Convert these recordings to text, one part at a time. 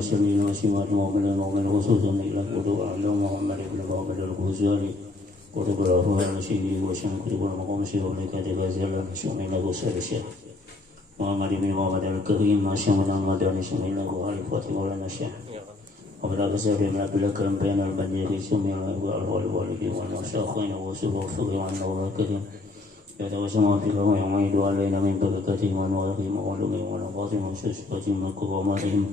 المسلمين وسمات المؤمنين خصوصا إلى كتب عند محمد بن محمد الغزالي كتب الأفواه الشيخي وشن كتب المقام الشيخ ولكاتب أزل شمي له سرشة محمد بن محمد الكريم شمل المدني شمي له خليفة مولانا الشيخ وبلا كسر من الكلام بين البنية شمي له الوالد والمشايخين وسبوفه والنور الكريم يتوسم في لهم يعيد علينا من بركتهم ونورهم وعلومهم ونفاذهم وشفقتهم وكراماتهم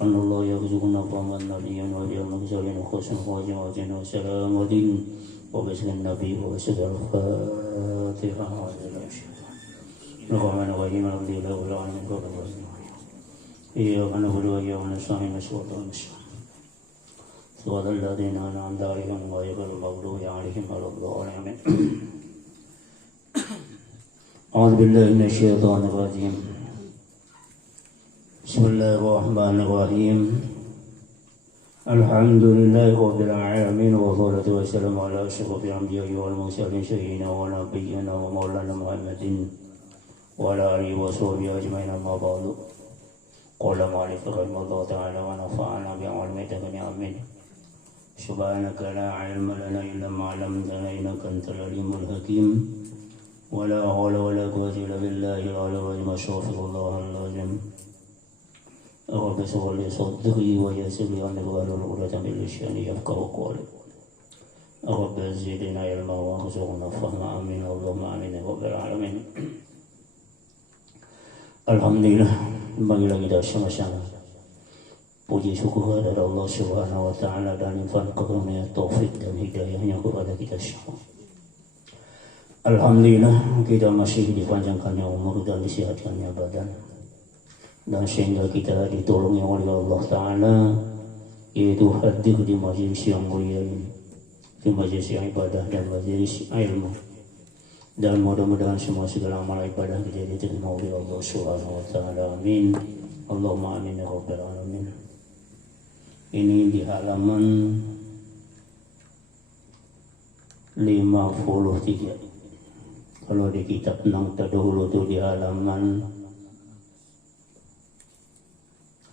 أن الله يرزقنا قوما نبيا وجعل المرسلين خصم خواجه وسلام ودين وبشر النبي وبشر الفاتحة نقوم نقيم الحمد لله والعالمين إياك نعبد وإياك نستعين صراط الذين أنعمت عليهم غير المغضوب عليهم ولا الضالين أعوذ بالله من الشيطان الرجيم بسم الله الرحمن الرحيم الحمد لله رب العالمين والصلاة والسلام على أشرف الأنبياء والمرسلين سيدنا ونبينا ومولانا محمد وعلى آله وصحبه أجمعين أما بعد قال مالك رحمه الله تعالى ونفعنا بعلمك آمين سبحانك لا علم لنا إلا ما علمتنا إنك أنت العليم الحكيم ولا حول ولا قوة إلا بالله العلي العظيم أستغفر الله العظيم رب اشرح لي صدري ويسر لي أمري واحلل عقدة من لساني يفقهوا قولي رب زدنا علما وارزقنا فهما آمين اللهم آمين يا رب العالمين. Alhamdulillah, marilah kita sama-sama puji syukur kepada Allah Subhanahu wa taala dan limpah karunia taufik dan hidayahnya kepada kita semua. Alhamdulillah kita masih dipanjangkannya umur dan disehatkannya badan dan sehingga kita ditolongi oleh Allah Ta'ala yaitu hadir di majelis yang mulia ini, di majelis yang ibadah dan majelis ilmu, dan mudah-mudahan semua segala amal ibadah kita diterima oleh Allah Subhanahu wa taala. Amin. Allahumma amin ya rabbal alamin. Ini di halaman 53. Kalau di kitab Nang terdahulu itu di halaman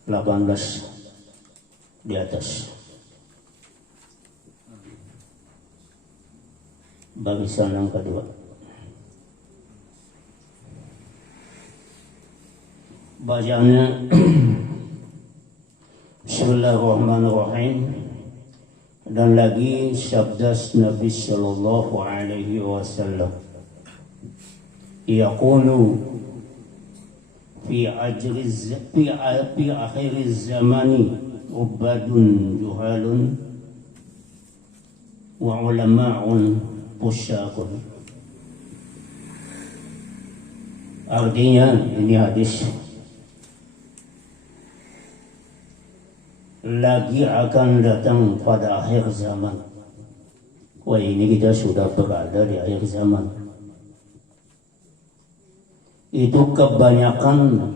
18 di atas. Barisan yang kedua. Bacaannya Bismillahirrahmanirrahim. Dan lagi sabda Nabi sallallahu alaihi wasallam. يقول في آخر الزمان عباد جهال وعلماء فساق. Artinya ini hadis lagi akan datang pada akhir zaman. Wah, ini kita sudah berada di akhir zaman. Itu kebanyakan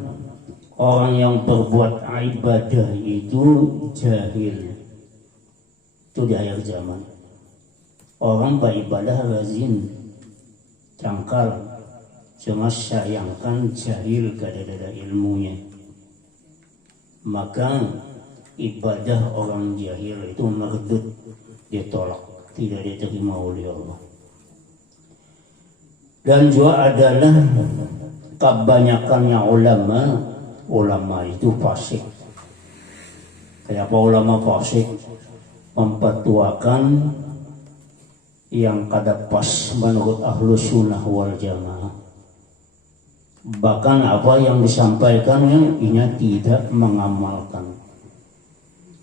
orang yang berbuat ibadah itu jahil. Itu di akhir zaman. Orang beribadah rajin, cangkal, cuma sayangkan jahil gak ada ilmunya. Maka ibadah orang jahil itu merdut, ditolak, tidak diterima oleh Allah. Dan juga adalah kebanyakannya ulama itu fasik. Kenapa ulama fasik? Mempertuakan yang kada pas menurut ahlu sunnah wal jamaah. Bahkan apa yang disampaikannya ini tidak mengamalkan.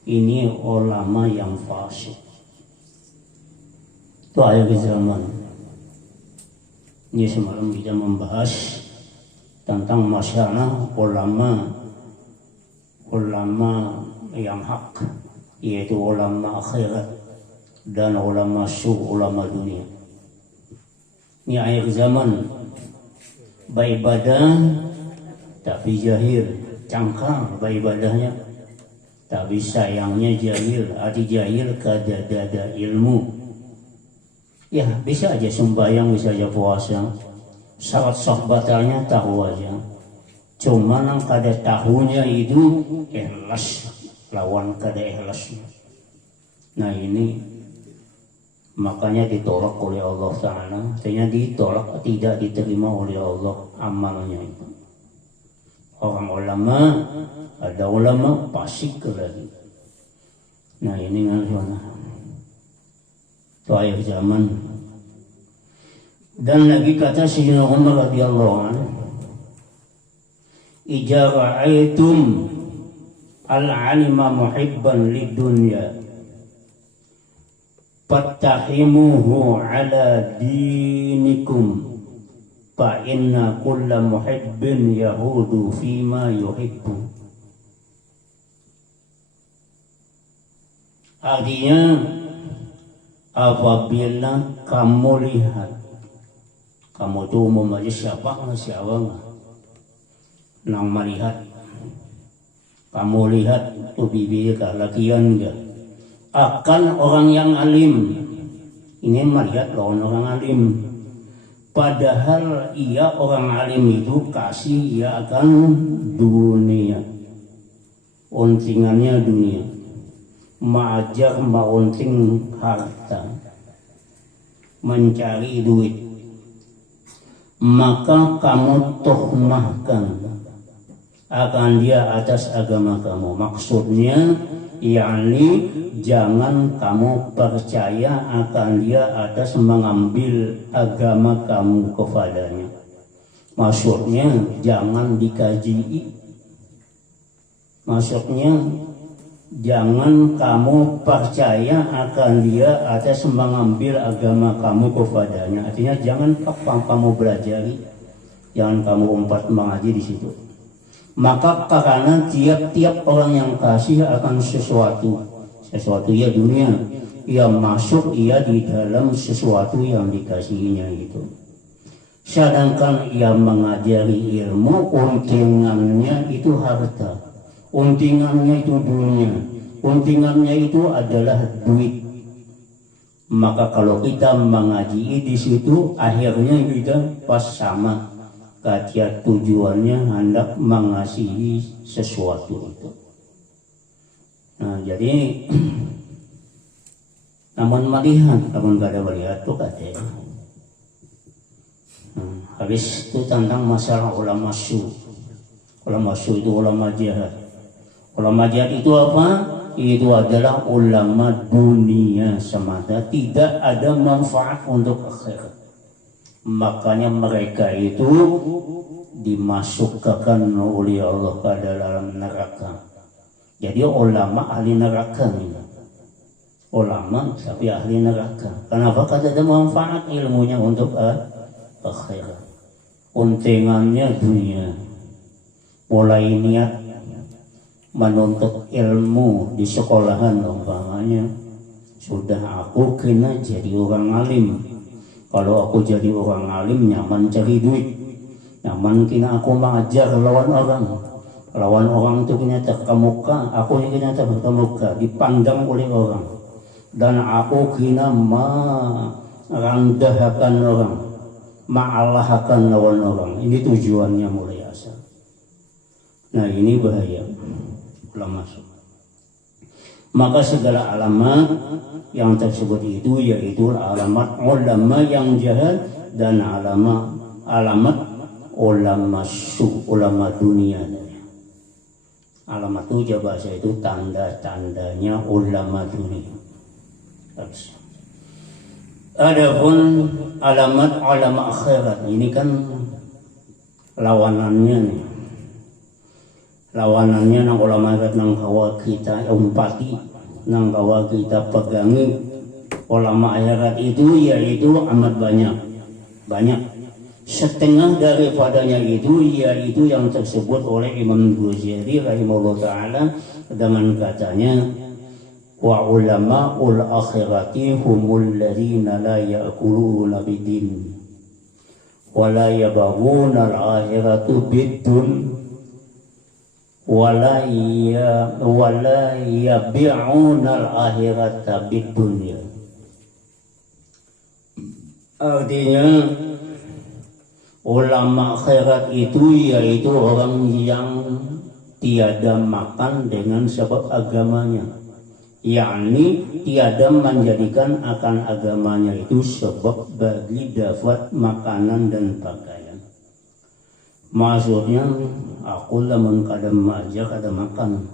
Ini ulama yang fasik. Itu akhir zaman. Ini semalam kita membahas tentang masalah ulama yang hak, yaitu ulama akhirat dan ulama ulama dunia. Ini akhir zaman, beribadah tapi jahil, cangkal beribadahnya, tapi sayangnya jahil. Arti jahil kada ada ilmu. Ya bisa aja sembahyang, bisa aja puasa, syarat sah batalnya tahu aja. Cuma yang kada tahunya itu ikhlas lawan kada ikhlasnya. Nah ini makanya ditolak oleh Allah Ta'ala. Artinya ditolak, tidak diterima oleh Allah amalnya itu. Orang ulama, ada ulama fasik lagi. Nah ini ngalaman itu akhir zaman. Dan lagi kata Sayyidina Umar radhiyallahu anhu, "Idza ra'aitum al-'alima muhibban lid-dunya fattahimuhu 'ala dinikum fa inna kulla muhibbin yahudu fima yuhibbu." Artinya apabila kamu lihat, kamu tuh umum aja siapa nang melihat, kamu lihat tuh bibir lakian enggak akan orang yang alim, ini melihat lawan orang alim, padahal ia orang alim itu kasih ia akan dunia, untingannya dunia, maajar maunting harta, mencari duit, maka kamu tuhmahkan akan dia atas agama kamu. Maksudnya yakni jangan kamu percaya akan dia atas mengambil agama kamu kepadanya. Maksudnya jangan dikaji. Maksudnya jangan kamu percaya akan dia atas mengambil agama kamu kepadanya. Artinya jangan kamu belajari, jangan kamu umpat mengaji di situ. Maka karena tiap-tiap orang yang kasih akan sesuatu ya dunia, ia masuk ia di dalam sesuatu yang dikasihinya itu. Sedangkan ia mengajari ilmu, untingannya itu harta, untingannya itu dunia, untingannya itu adalah duit. Maka kalau kita mengaji di situ, akhirnya kita pas sama. Kajian tujuannya hendak mengasihi sesuatu itu. Nah jadi namun melihat, namun gak ada melihat tuh katanya. Habis itu tentang masalah ulama su. Ulama su itu ulama jihad. Ulama jihad itu apa? Itu adalah ulama dunia semata, tidak ada manfaat untuk akhirat. Makanya mereka itu dimasukkan oleh Allah ke dalam neraka. Jadi ulama ahli neraka ini. Ulama tapi ahli neraka. Kenapa? Karena ada manfaat ilmunya untuk akhirat. Untingannya dunia. Mulai niat menuntut ilmu di sekolahan umpamanya, sudah aku kena jadi orang alim. Kalau aku jadi orang alim nyaman cari duit, nyaman kena aku mengajar lawan orang itu kena terkemuka, aku yang kena terkemuka, dipandang oleh orang, dan aku kena merendahkan orang, ma'alahkan lawan orang. Ini tujuannya mulai asal. Nah ini bahaya ulama. Maka segala alamat yang tersebut itu yaitu alamat ulama yang jahat dan alamat ulama su, ulama dunia. Alamat itu bahasa itu tanda-tandanya ulama dunia. Adapun alamat ulama akhirat ini kan lawanannya nih. Lawanannya nang ulama akhirat nang kawa kita umpati, nang kawa kita pegangi. Ulama akhirat itu yaitu amat banyak. Setengah daripadanya itu yaitu yang tersebut oleh Imam Ghazali rahimahullah taala dengan katanya, wa ulama'ul akhirati humul ladzina la ya'kuluna bidin wa la yabghuna al-akhiratu bidun wala yabi'una al-akhirata bid-dunya. Artinya ulama akhirat itu yaitu orang yang tiada makan dengan sebab agamanya, yakni tiada menjadikan akan agamanya itu sebab bagi dapat makanan dan pakaian. Maksudnya aku lamun kadang aja kada makan,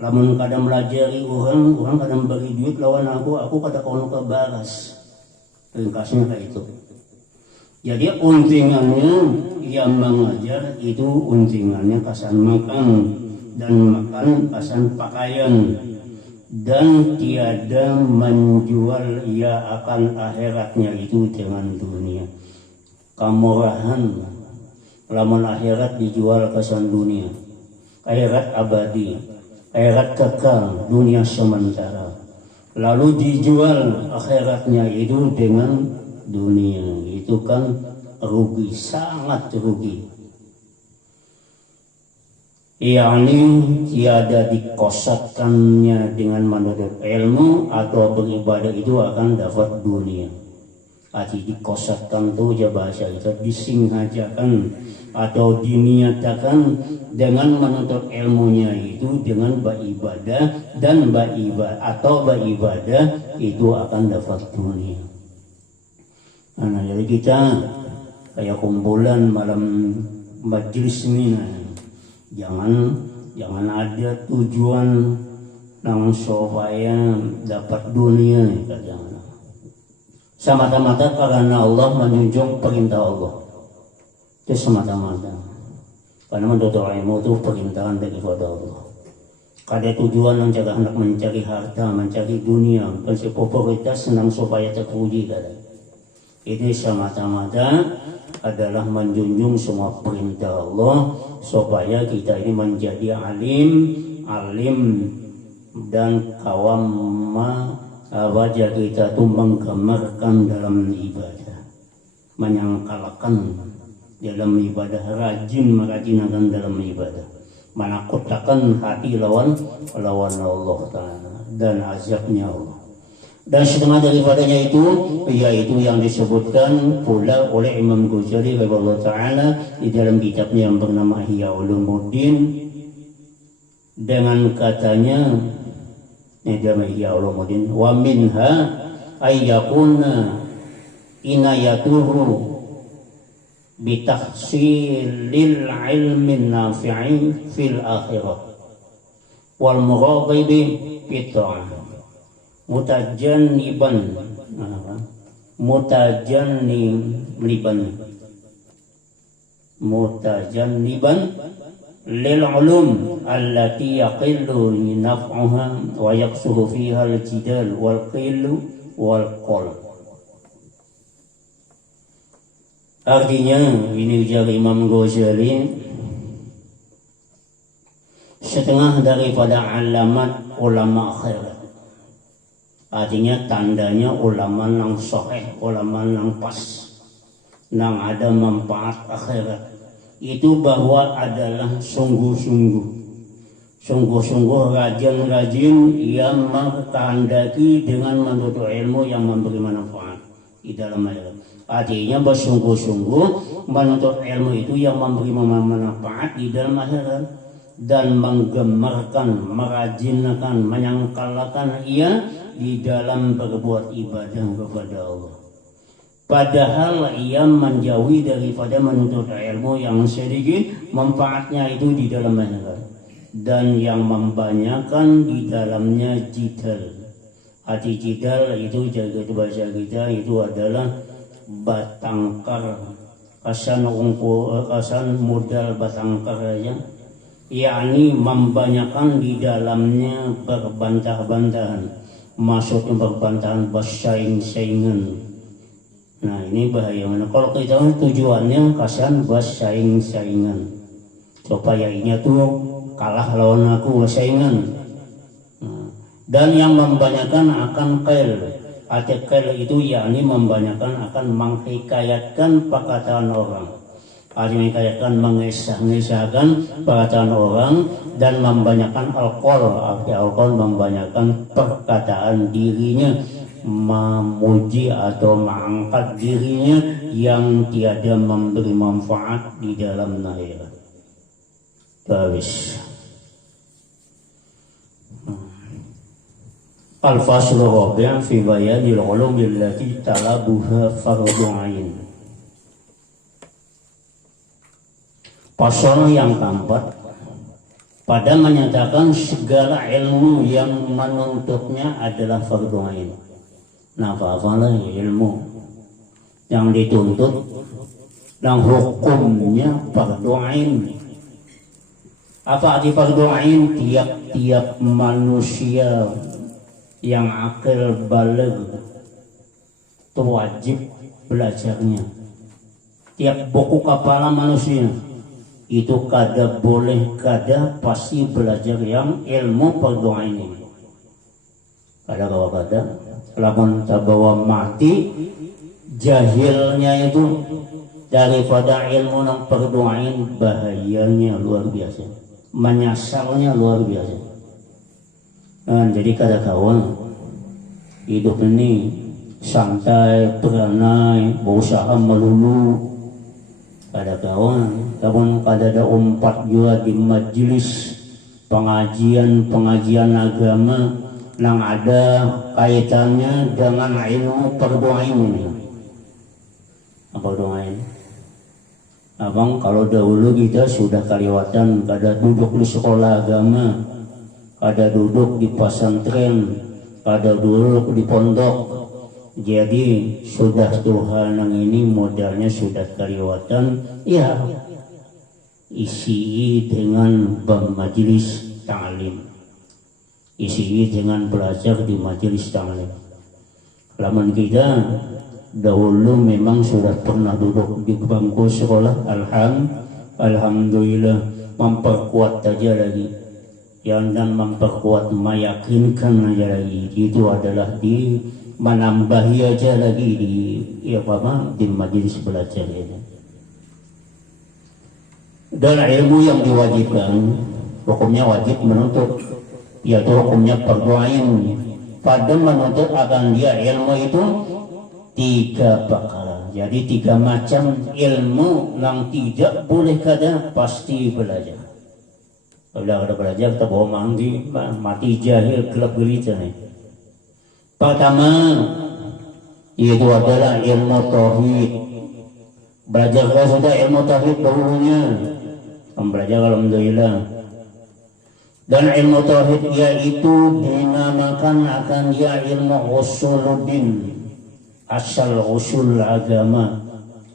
lamun kadang melajari orang kadang bagi duit lawan aku kada kono ke baras. Ringkasnya kayak itu. Jadi untingannya yang mengajar itu untingannya kasan makan dan makan kasan pakaian, dan tiada menjual ia akan akhiratnya itu dengan dunia. Kemurahan lamun akhirat dijual kasan dunia, akhirat abadi, akhirat kekal, dunia sementara, lalu dijual akhiratnya itu dengan dunia, itu kan rugi, sangat rugi. Yakni tiada dikosatkannya dengan menuntut ilmu atau beribadah itu akan dapat dunia. Arti dikosatkan itu ya bahasa itu disengajakan atau diniatakan dengan menuntut ilmunya itu dengan beribadah, dan beribadah itu akan dapat dunia. Nah, jadi kita kayak kumpulan malam majelis ini, jangan ada tujuan nang supaya dapat dunia, jangan. Semata-mata karena Allah menjunjung perintah Allah. Itu semata-mata. Karena menurut ilmu itu perintahan daripada Allah. Kada tujuan mencari anak, mencari harta, mencari dunia, mencari popularitas senang supaya terpuji kada. Itu semata-mata adalah menjunjung semua perintah Allah supaya kita ini menjadi alim dan kawamma wajah kita itu menggemarkan dalam ibadah, menyangkalkan dalam ibadah, merajinakan dalam ibadah, menakutkan hati lawan Allah Ta'ala dan azabnya Allah. Dan setengah daripadanya itu yaitu yang disebutkan pula oleh Imam Ghazali rahimahullah Ta'ala di dalam kitabnya yang bernama Ihya Ulumuddin, dengan katanya wa minha ayyakuna inayatuhu bitahsilil ilmin nafi'i fil akhirah wal muraghibi fitrah mutajanniban lil ulum allati yaqillu naf'uha wa yaqsuru fiha al-jidal wal qillu wal qol. Artinya ini ujar Imam Ghazali, setengah daripada alamat ulama akhirat, artinya tandanya ulama yang sahih, ulama yang pas, yang ada manfaat akhirat, itu bahwa adalah sungguh-sungguh rajin yang mengkehendaki dengan menuntut ilmu yang memberi manfaat di dalam akhirat. Artinya bersungguh-sungguh menuntut ilmu itu yang memberi manfaat di dalam akhirat, dan menggemarkan, merajinkan, menyangkalkan ia di dalam berbuat ibadah kepada Allah. Padahal ia menjauhi daripada menuntut ilmu yang sedikit manfaatnya itu di dalam akhirat, dan yang membanyakan di dalamnya jidal. Arti jidal itu jaga bahasa kita itu adalah batangkar, kasan modal batangkar aja, yakni membanyakan di dalamnya berbantah-bantahan, maksudnya berbantahan, bersaing-saingan. Nah ini bahaya mana kalau kita tujuannya kasan bersaing-saingan supaya ini tuh kalah lawan aku bersaingan. Dan yang membanyakan akan qail, arti qail itu yakni membanyakan akan menghikayatkan perkataan orang, arti menghikayatkan mengesah-ngesahkan perkataan orang, dan membanyakan alkohol, arti alkohol membanyakan perkataan dirinya, memuji atau mengangkat dirinya yang tiada memberi manfaat di dalam akhirat. Habis. Al-faslu rabi' fi bayanil ulumil lati talabuha fardhu ain. Pasal yang keempat pada menyatakan segala ilmu yang menuntutnya adalah fardhu ain. Nah, apa-apalah ilmu yang dituntut dan hukumnya fardhu ain. Apa arti fardhu ain? Tiap-tiap manusia yang akil baligh itu wajib belajarnya. Tiap buku kapalan manusia itu kada boleh kada pasti belajar yang ilmu fardhu ain ini. Kada bawa kada, lamun tabawa mati jahilnya itu daripada ilmu yang fardhu ain, bahayanya luar biasa, menyasalnya luar biasa. Jadi kada kawan hidup ini santai, beranai, berusaha melulu. Kada kawan, namun kada ada umpat juga di majelis pengajian agama yang ada kaitannya dengan ilmu fardhu ain ini. Apa fardhu ain? Abang, kalau dahulu kita sudah kaliwatan kada duduk di sekolah agama, kada duduk di pesantren, kada duduk di pondok. Jadi sudah Tuhan yang ini modalnya sudah kaliwatan, ya isi dengan majelis ta'lim, isi dengan belajar di majelis ta'lim. Laman kita dahulu memang sudah pernah duduk di bangku sekolah, alhamdulillah memperkuat saja lagi. Yang dan memperkuat, meyakinkan aja lagi, itu adalah di menambahi aja lagi di majelis belajar ini. Dan ilmu yang diwajibkan, hukumnya wajib menuntut, yaitu hukumnya fardhu ain. Pada menuntut akan dia ilmu itu 3 perkara. Jadi 3 macam ilmu yang tidak boleh kada pasti belajar. Kalau ada belajar kita bawa mati jahil gelap gelita nih. Pertama itu adalah ilmu tauhid. Belajar sudah ilmu tauhid dahulunya, belajar alhamdulillah. Dan ilmu tauhid yaitu dinamakan akan dia ilmu usuluddin, asal usul agama.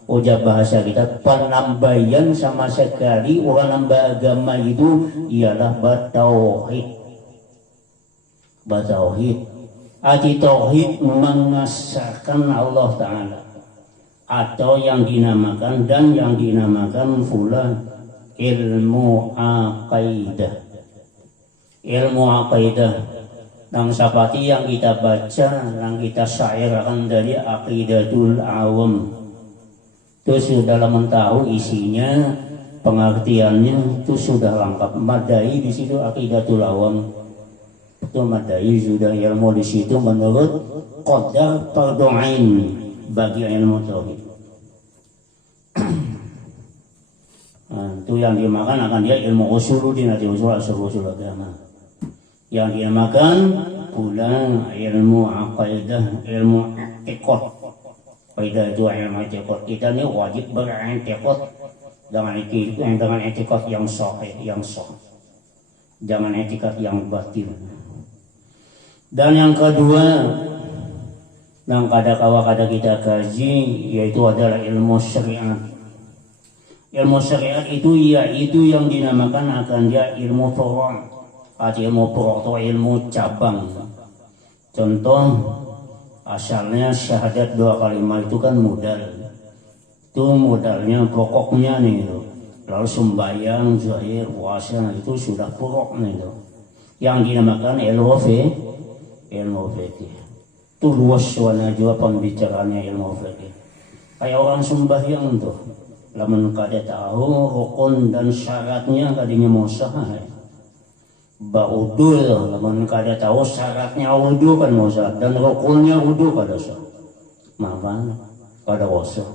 Ujar bahasa kita, penambaian sama sekali orang nambah agama itu ialah bertauhid. Bertauhid, arti tauhid mengesahkan Allah Ta'ala, atau yang dinamakan pula ilmu aqidah. Ilmu aqidah yang seperti yang kita baca, yang kita syairkan dari Aqidatul Awam. Itu sudah lama tahu isinya, pengertiannya itu sudah lengkap. Madai di situ Aqidatul Awam. Itu madai sudah ilmu di situ menurut qadar fardhu ain bagi ilmu tauhid. Itu yang dimakan akan dia ilmu usuluddin, arti usul agama. Yang dimakan pula ilmu aqidah, ilmu i'tiqad. Kaidah itu ilmu i'tiqad. Kita ini wajib beriktikad dengan i'tiqad yang sahih, yang sah. Jangan i'tiqad yang batil. Dan yang kedua, yang kada kita kaji, yaitu adalah ilmu syariat. Ilmu syariat itu yaitu yang dinamakan akan dia ilmu furu'. Ilmu furu' atau ilmu cabang. Contoh, asalnya syahadat 2 kalimat itu kan modal. Itu modalnya pokoknya nih itu. Lalu sembahyang, zahir, puasa itu sudah furu' nih itu. Yang dinamakan ilmu fikih. Itu luas suara juga pembicaraannya ilmu fikih. Kayak orang sembahyang tuh, lamun kada tahu rukun dan syaratnya kadinya mau sah. Ba'udul, lamun kada tahu syaratnya wudu kan mau sah, dan rukunnya wudu kada sah. Maafan, kada sah.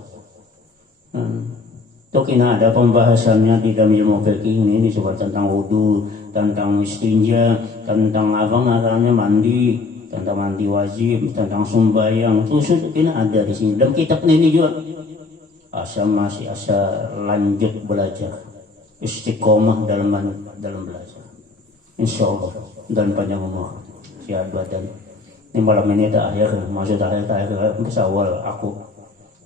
Itu kena ada pembahasannya di dalam ilmu fikih ini coba tentang wudu, tentang istinja, tentang apa namanya mandi, tentang mandi wajib, tentang sembahyang. Itu sudah kena ada di sini. Dalam kitab ini juga. Masih asa lanjut belajar, istiqomah dalam belajar. Insya Allah dan panjang umur, sehat badan. Ini malam ini tak akhir, maksud akhir awal aku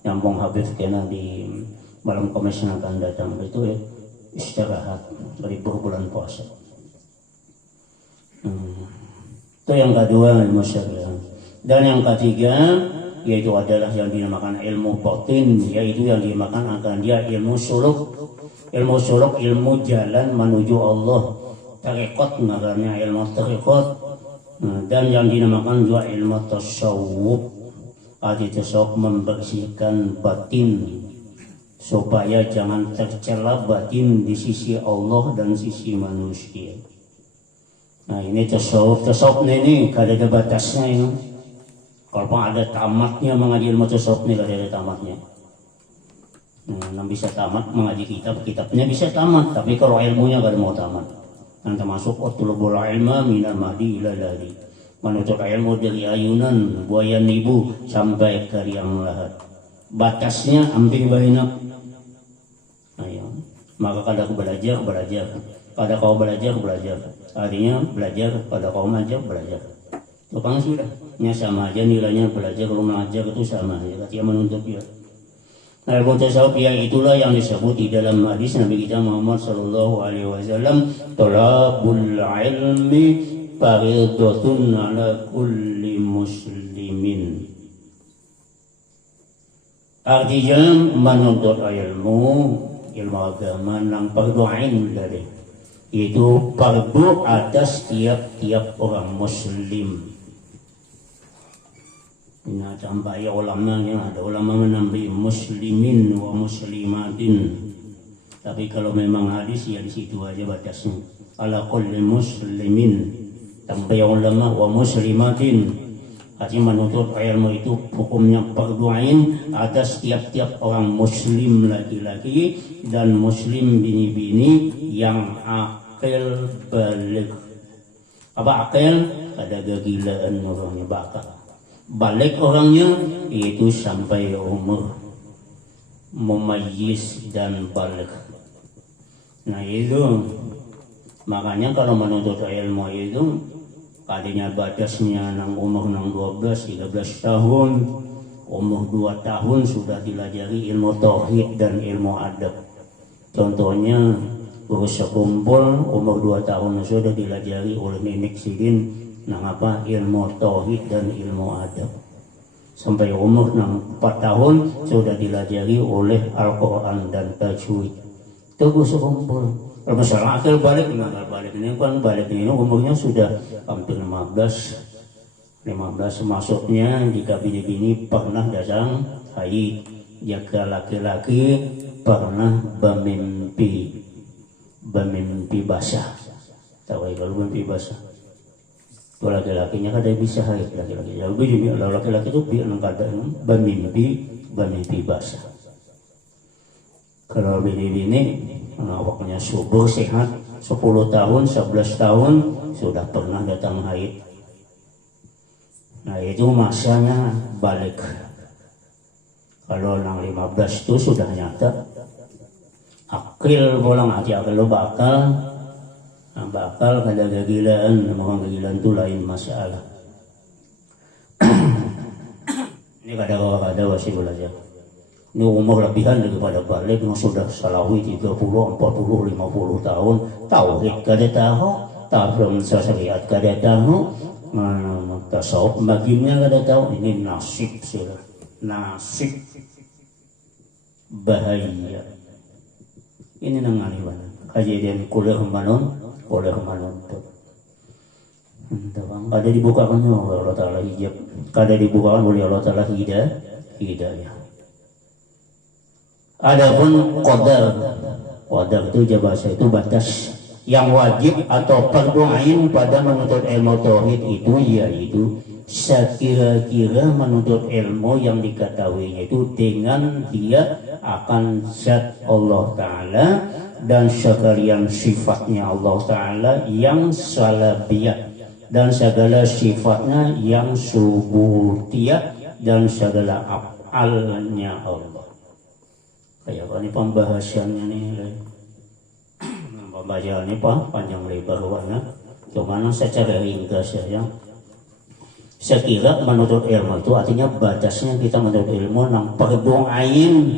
nyambung habis kena di malam Kamis yang akan datang itu istirahat dari bulan puasa. Itu yang kedua ilmu syariah. Dan yang ketiga yaitu adalah yang dinamakan ilmu batin, yaitu yang dinamakan akan dia ilmu suluk. Ilmu suluk ilmu jalan menuju Allah. Tarekat namanya ilmu tarekat. Dan yang dinamakan juga ilmu tasawuf. Arti tasawuf membersihkan batin supaya jangan tercela batin di sisi Allah dan sisi manusia. Nah ini tasawuf ini kada ada batasnya ya. Kalau ada tamatnya mengaji ilmu tasawuf ini kada ada tamatnya. Nah bisa tamat mengaji kitabnya bisa tamat, tapi kalau ilmunya kada mau tamat. Yang termasuk utlubul ilma minal mahdi ila lahdi, menuntut ilmu dari ayunan buayan ibu sampai ke liang lahat. Batasnya hampir banyak. Maka kada aku belajar, pada kau belajar. Artinya belajar, pada kau belajar. Itu kan sudah, sama aja nilainya belajar, kalau mengajar itu sama aja, ketika menuntut dia. Nah, ilmu tasawuf ya itulah yang disebut di dalam hadis Nabi kita Muhammad sallallahu alaihi wasallam, talabul ilmi fardhatun ala kulli muslimin. Artinya menuntut ilmu agama yang fardu ain dari itu fardu atas tiap-tiap orang muslim. Ini sampai ulamanya ada ulama menambahi muslimin wa muslimatin. Tapi kalau memang hadis ya di situ aja batasnya. Ala kulli muslimin. Tambah ulama wa muslimatin. Artinya menuntut ilmu itu hukumnya fardu ain atas tiap-tiap orang muslim laki-laki dan muslim bini-bini yang akil balik. Apa akil? Ada kegilaan orangnya bakal. Balik orangnya itu sampai umur mumayyiz dan balik. Nah itu makanya kalau menuntut ilmu itu tadinya batasnya nang umur 12-13 tahun, umur 2 tahun sudah dilajari ilmu tauhid dan ilmu adab. Contohnya urus sekumpul umur 2 tahun sudah dilajari oleh nenek sidin ilmu tauhid dan ilmu adab. Sampai umur 4 tahun sudah dilajari oleh Al-Quran dan tajwid. Itu sekumpul. Kalau masalah akal balik ini kan balik ini umurnya sudah hampir 15 masuknya jika bini-bini pernah datang haid, jika laki-laki pernah bermimpi basah. Tahu kalau mimpi basah kalau laki-lakinya kada bisa haid laki-laki. Kalau laki-laki itu biar kadang bermimpi basah. Kalau bini-bini waktunya subur sehat 10 tahun 11 tahun sudah pernah datang haid. Nah itu masanya balik. Kalau yang 15 itu sudah nyata akil bolang hati akil lo bakal kada kegilaan, orang kegilaan itu lain masalah. Ini kada masih belajar. Ini umur lebihan daripada balik, sudah salawi 30, 40, 50 tahun, tauhid kada tahu, ta'lim syariat kada tahu, tasawuf baginya kada tahu. Ini nasib sudah, nasib bahaya. Ini nangaliwan kejadian kuliah manon tuh. Kada dibukakan oleh Allah Ta'ala hijab, kada dibukakan oleh Allah Ta'ala hidayah. Adapun qadar itu bahasa itu batas yang wajib atau fardu ain pada menuntut ilmu tauhid itu yaitu sekira-kira menuntut ilmu yang diketahuinya itu dengan dia akan zat Allah Ta'ala dan sekalian sifatnya Allah Ta'ala yang salabiyah dan segala sifatnya yang subutiyah dan segala af'alnya Allah. Kayak ini pembahasannya nih, pembahasan ini panjang lebar warna. Cuman secara ringkas saja. Saya kira menuntut ilmu itu artinya batasnya kita menuntut ilmu nang fardu ain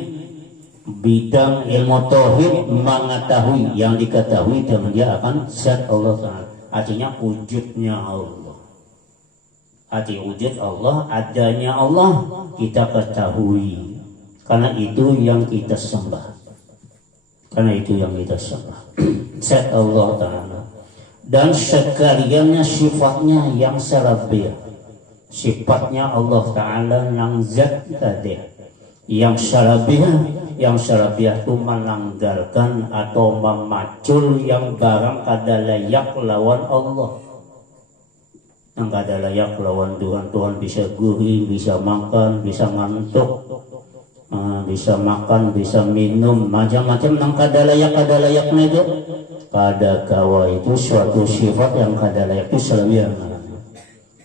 bidang ilmu tauhid mengetahui yang diketahui dan dia akan zat Allah Ta'ala. Artinya wujudnya Allah. Arti wujud Allah, adanya Allah kita ketahui. Karena itu yang kita sembah. Karena itu yang kita sembah. Zat Allah Ta'ala. Dan sekaliannya sifatnya yang salabiyah. Sifatnya Allah Ta'ala yang zat tadi. Yang salabiyah itu menanggalkan atau memacul yang barang kada layak lawan Allah. Yang kada layak lawan Tuhan. Tuhan bisa gurih, bisa makan, bisa ngantuk, bisa makan, bisa minum, macam-macam yang kada layaknya itu. Kada kawa itu suatu sifat yang kada layak itu salabiyah.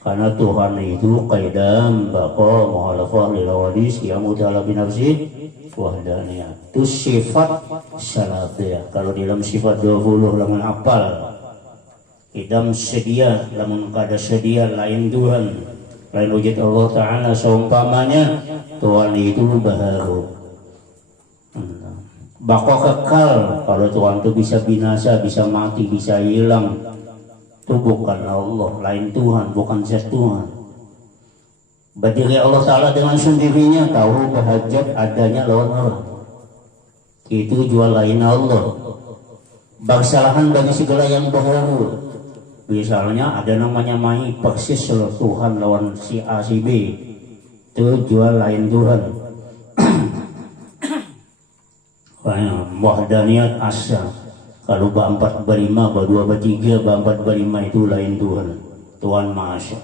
Karena Tuhan itu qaidam baqa muhalafah lil hawadis yang muta'ala binafsi wahdaniyah. Itu sifat salabiyah. Kalau dalam sifat 20 lamun apal idam sedia lamun kada sedia lain Tuhan lain wujud Allah Ta'ala seumpamanya Tuhan itu baharu baqa kekal. Kalau Tuhan itu bisa binasa, bisa mati, bisa hilang, itu bukan Allah, lain Tuhan, bukan zat Tuhan. Berdiri Allah Ta'ala dengan sendirinya, tahu bahajat adanya lawan Allah, itu jual lain Allah. Bersalahan bagi segala yang baru. Misalnya ada namanya mai persis Tuhan lawan si A si B, itu jual lain Tuhan. Wahdaniyat asa. Kalau ba-4 ba-5, ba-2 ba-3, ba-4 ba-5 itu lain Tuhan. Tuhan Maha Esa.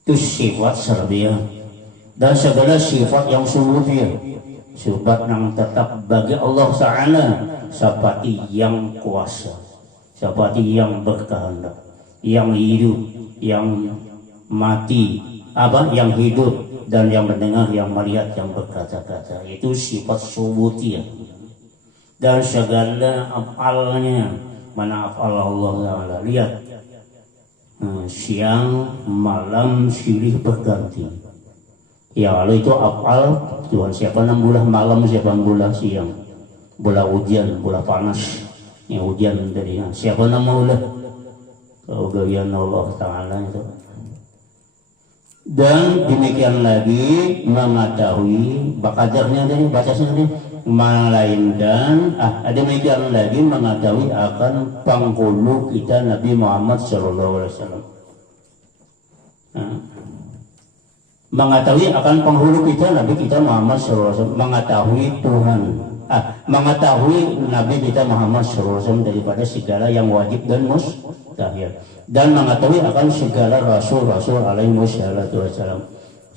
Itu sifat salabiyah. Dan segala sifat yang subutiyah. Sifat yang tetap bagi Allah Ta'ala. Seperti yang kuasa. Seperti yang berkehendak. Yang hidup. Yang mati. Yang hidup. Dan yang mendengar, yang melihat, yang berkata-kata. Itu sifat subutiyah. Dan segala afalnya, mana afal Allah Ta'ala, lihat siang malam silih berganti ya. Kalau itu afal Tuhan, siapa yang bulan malam, siapa yang bulan siang, bulan hujan, bulan panas ya, hujan dari siapa yang maulah keugalian Allah Ta'ala itu. Dan demikian lagi mengetahui bakajarnya tadi, batasnya tadi, melainkan ada demikian lagi mengetahui akan penghulu kita Nabi Muhammad SAW. Mengetahui akan penghulu kita Nabi kita Muhammad SAW, mengetahui Tuhan, mengetahui Nabi kita Muhammad SAW daripada segala yang wajib dan mustahil, dan mengetahui akan segala rasul-rasul alaihi wassalatu wassalam.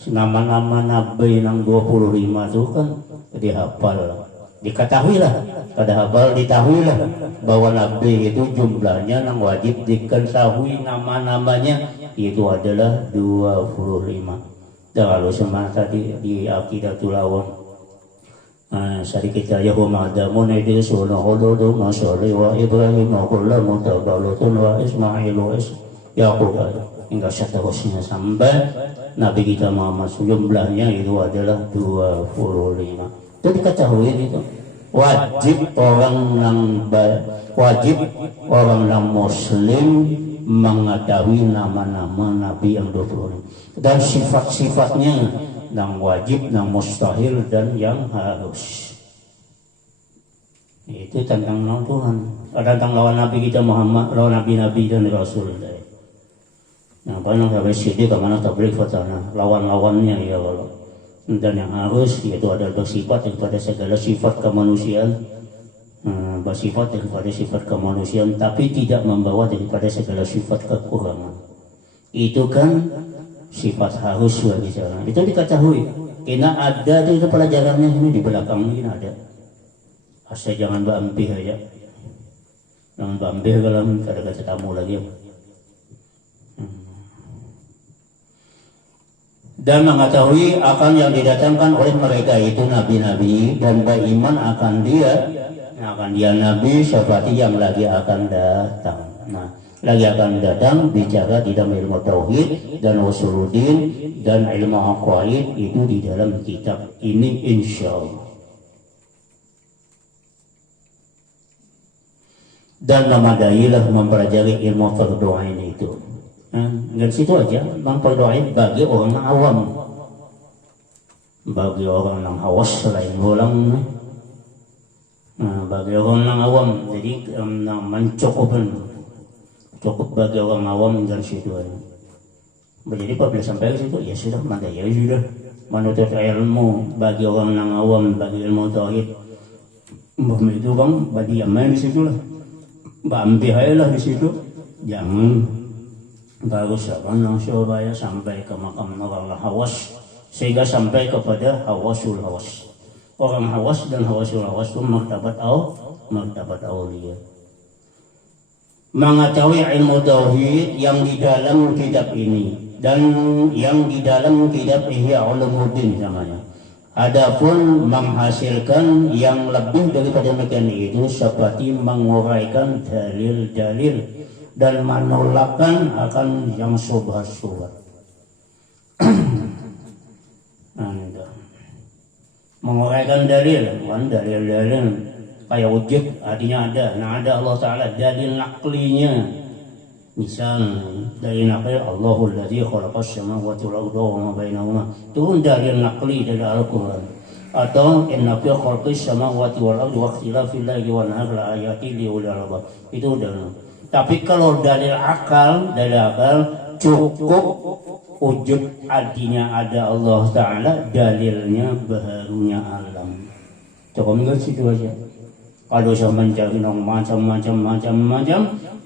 Nama-nama Nabi yang 25 itu kan dihafal, diketahui lah, pada hafal diketahui lah bahwa Nabi itu jumlahnya yang wajib diketahui nama-namanya itu adalah 25. Dan kalau semasa di Aqidatul Awam sedikit aja humadamun itu sunnah hududu masyari wa Ibrahim wa kullah mutabalutun wa Ismail wa Yaqub hingga seterusnya sampai Nabi kita Muhammad jumlahnya itu adalah 25. Itu diketahui itu. Wajib orang yang muslim mengetahui nama-nama Nabi yang 25 dan sifat-sifatnya yang wajib, yang mustahil dan yang harus. Itu tentang Tuhan, tentang lawan Nabi kita Muhammad, lawan Nabi-Nabi dan Rasul. Nah, banyak sampai sidik kemana tabrik fatana lawan-lawannya ya Allah. Dan yang harus yaitu adalah bersifat daripada segala sifat kemanusiaan, bersifat daripada sifat kemanusiaan, tapi tidak membawa daripada segala sifat kekurangan. Itu kan sifat harus bagi seorang itu diketahui. Kena ada itu pelajarannya ini di belakang ini ada. Asal jangan berampih aja. Jangan berampih kalau kata tamu lagi. Dan mengetahui akan yang didatangkan oleh mereka itu nabi-nabi dan beriman akan dia nabi seperti yang lagi akan datang. Nah, lagi akan datang bicara di dalam ilmu tauhid dan usuluddin dan ilmu aqaid itu di dalam kitab ini insyaallah. Dan memadailah mempelajari ilmu fardu ain itu. Dari situ aja memperdoain bagi orang awam, bagi orang yang hawas selain orang, bagi orang yang awam, jadi mencukupan, cukup bagi orang awam dari situ aja. Jadi apabila sampai ke situ ya sudah, maka ya sudah menuntut ilmu bagi orang yang awam, bagi ilmu tauhid, itu bang, bagi yang main di situ lah, ambil di situ, jangan. Bagus yang supaya sampai ke makam orang hawas sehingga sampai kepada hawasul hawas. Orang hawas dan hawasul hawas itu martabat aulia. Mengetahui ilmu tauhid yang di dalam kitab ini dan yang di dalam kitab Ihya Ulumuddin namanya. Adapun menghasilkan yang lebih daripada demikian itu seperti menguraikan dalil-dalil dan menolakkan akan yang subhat-subhat. Menguraikan dalil, bukan dalil-dalil kayak wujud artinya ada. Nah ada Allah Ta'ala dalil naklinya. Misal dalil nakli Allahul ladzi khalaqas samawati wal arda wa ma bainahuma. Itu dalil nakli dari Al-Qur'an. Atau inna fi khalqis samawati wal ardi wa ikhtilafil laili wan nahari la ayatin li ulil albab. Itu dalil. Tapi kalau dalil akal cukup wujud artinya ada Allah Ta'ala, dalilnya baharunya alam. Cukup enggak situ aja. Kalau saya mencari macam-macam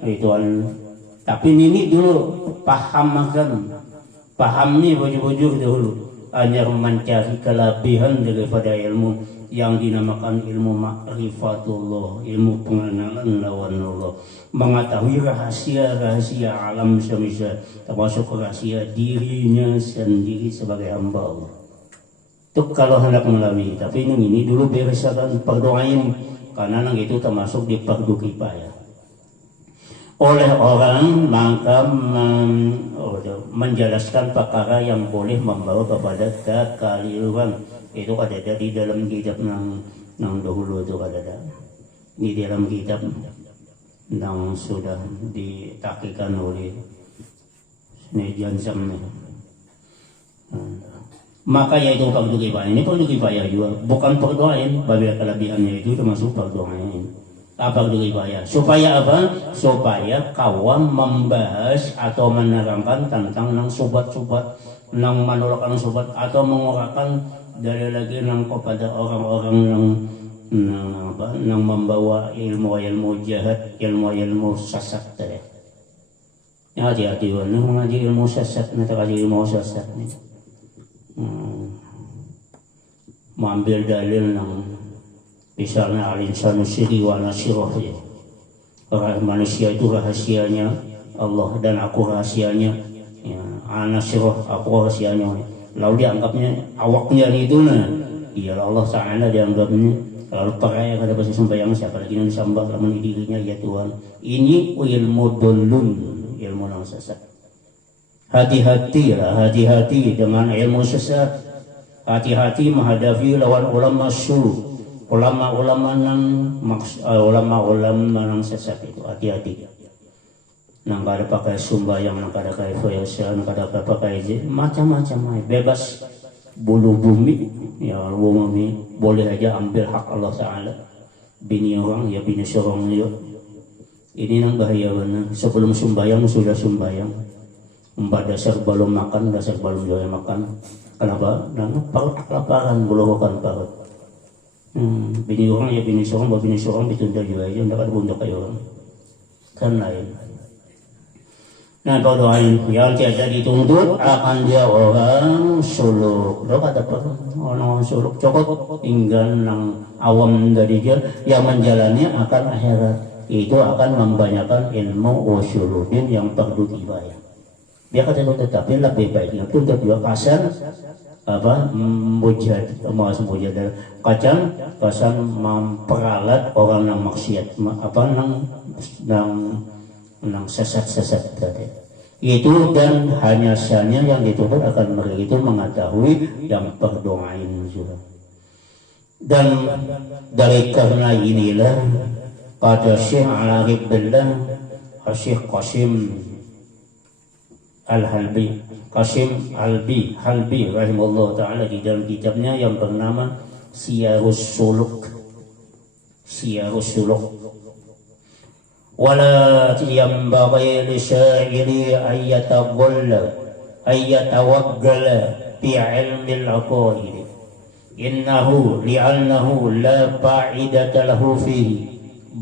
itu tapi ini dulu paham nih baju-baju dulu. Hanya mencari kelebihan daripada ilmu yang dinamakan ilmu ma'rifatullah, ilmu pengenalan lawan Allah, mengetahui rahasia-rahasia alam semesta, termasuk rahasia dirinya sendiri sebagai hamba Allah. Itu kalau hendak melalui, tapi ini dulu beresakan perdoain, karena itu termasuk di fardu kifayah. Oleh orang maka menjelaskan perkara yang boleh membawa kepada kekeliruan. Itu ada di dalam kitab nang dahulu itu ada di dalam kitab yang sudah ditakikan oleh Nejan Sam. Maka yaitu fardu kifayah. Ini fardu kifayah juga, bukan perdoain. Bagi kelebihannya itu termasuk perdoain. Fardu kifayah. Supaya apa? Supaya kawan membahas atau menerangkan tentang nang sobat-sobat, nang menolakkan sobat atau mengurangkan dari lagi nang kepada orang-orang yang membawa ilmu jahat, ilmu sesat tadi. Ya hati-hati nang mengaji ilmu sesat, nanti kaji ilmu sesat ni. Mengambil dalil nang misalnya al-insanu sirri wa nasirah ya. Orang manusia itu rahasianya Allah dan aku rahasianya. Ya, anasirah aku rahasianya. Lalu dianggapnya awaknya itu iya Allah Ta'ala dianggapnya lalu pakai pada bahasa sembahyang siapa lagi yang disembah lamun dirinya ya Tuhan. Ini ilmu dolun, ilmu yang sesat. Hati-hati dengan ilmu sesat. Hati-hati menghadapi lawan ulama su, ulama-ulama yang sesat itu. Hati-hati. Nang kada pakai sumbayang, nang kada pakai fayasa, nang kada pakai macam-macam, bebas bulu bumi, ya bumi boleh aja ambil hak Allah Ta'ala. Bini orang ya bini seorang ya. Ini nang bahaya benar. Sebelum sumbayang sudah sumbayang. Dasar belum makan, dasar belum jual makan. Kenapa? Nang parut kelaparan, bulukan parut. Bini orang ya bini seorang ditunda juga aja, ndak ada bunda kayak orang. Kan lain. Nah, kalau doain yang tidak dituntut akan dia orang suluk. Lo kata orang suluk cokot tinggal nang awam dari dia yang menjalani akan akhirat. Itu akan membanyakan ilmu usuludin yang perlu dibayar. Dia kata tetapi lebih baiknya tuntut dua kasar mujad kacang memperalat orang yang maksiat nang sesat tadi itu, dan hanya saja yang dituntut akan mereka itu mengetahui yang berdoain juga. Dan dari karena inilah pada Syekh Al-Arif Billah Syekh Qasim Al-Halbi Halbi rahimahullah ta'ala di dalam kitabnya yang bernama Siyarus Suluk wala yanbaghi li syairi an yatawaggala fi ilmi al-aqaid innahu li'annahu la fa'idata lahu fihi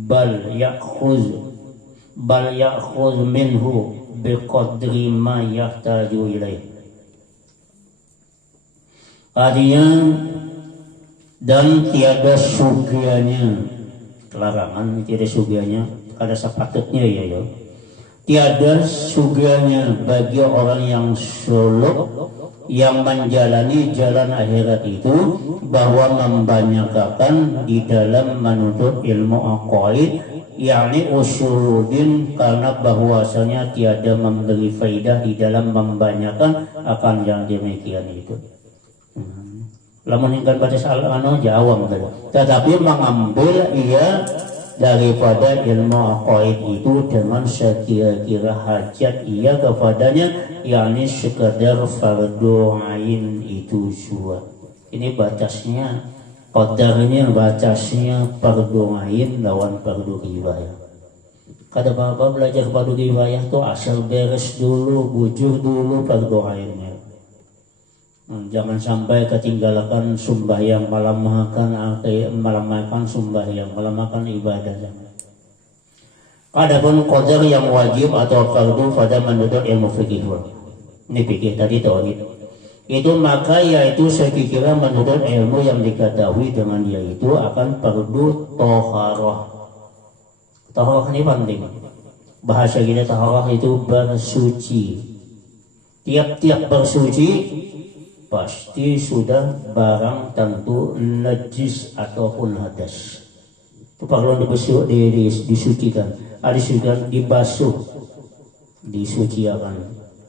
bal ya'khudh minhu biqadri ma yahtaju ilaih. Artinya dan tiada sugianya, larangan tiada sugianya, ada sepatutnya ya. Tiada sugianya bagi orang yang suluk yang menjalani jalan akhirat itu bahwa membanyakkan di dalam menuntut ilmu aqaid yakni usuluddin, karena bahwasanya tiada memberi faidah di dalam membanyakkan akan yang demikian itu. Lamun ingkar pada soal jawab tetapi mengambil ia daripada ilmu aqaid itu dengan sekira-kira hajat ia kepadanya, yakni sekadar fardu ain itu suat. Ini batasnya, qadarnya batasnya fardu ain lawan fardu kifayah. Kata bapak belajar fardu kifayah tuh asal beres dulu, bujur dulu fardu ainnya. Jangan sampai ketinggalkan sembahyang, malam-makan sembahyang, malam-makan ibadah. Adapun qadar yang wajib atau fardu pada menuntut ilmu fikih. Ini fikih tadi tauhid. Itu maka yaitu saya kira menuntut ilmu yang diketahui dengan yaitu akan fardu toharah. Toharah ini penting. Bahasa kita toharah itu bersuci. Tiap-tiap bersuci pasti sudah barang tentu najis ataupun hadas. Itu perlu disucikan. Ada juga dibasuh, disucikan.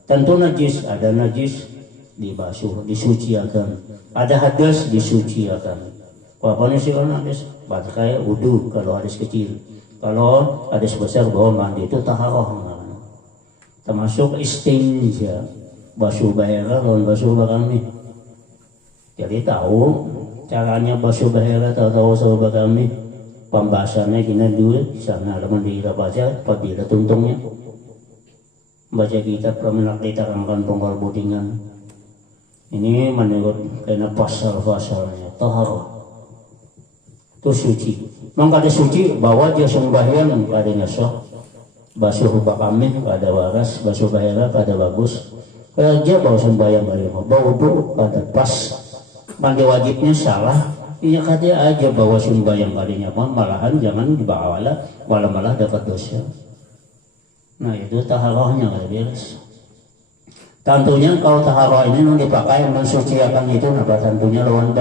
Tentu najis, ada najis dibasuh, disucikan. Ada hadas disucikan. Apa sih kalau hadas? Kayak wudu kalau hadas kecil. Kalau hadas besar bawa mandi itu taharah. Termasuk istinja. Basuh bahera lawan basuh bakami. Jadi tahu caranya basuh bahera, tahu basuh bakami. Pembahasannya gini dulu sana teman kita baca apabila tuntungnya baca kitab pemenak diterangkan penggal budingan. Ini menurut karena pasal-pasalnya taharah itu suci. Maka ada suci bahwa dia sembahyang kadanya sah. Basuh bakami kada waras, basuh bahera kada bagus. Kerja bawa sembahyang kali bawa wudu kata pas mandi wajibnya salah, iya kata aja bawa sembahyang kalinya pun malahan jangan dibawa malah dapat dosa. Nah itu taharahnya kali beres. Tentunya kalau taharah ini dipakai mensucikan itu apa tentunya lawan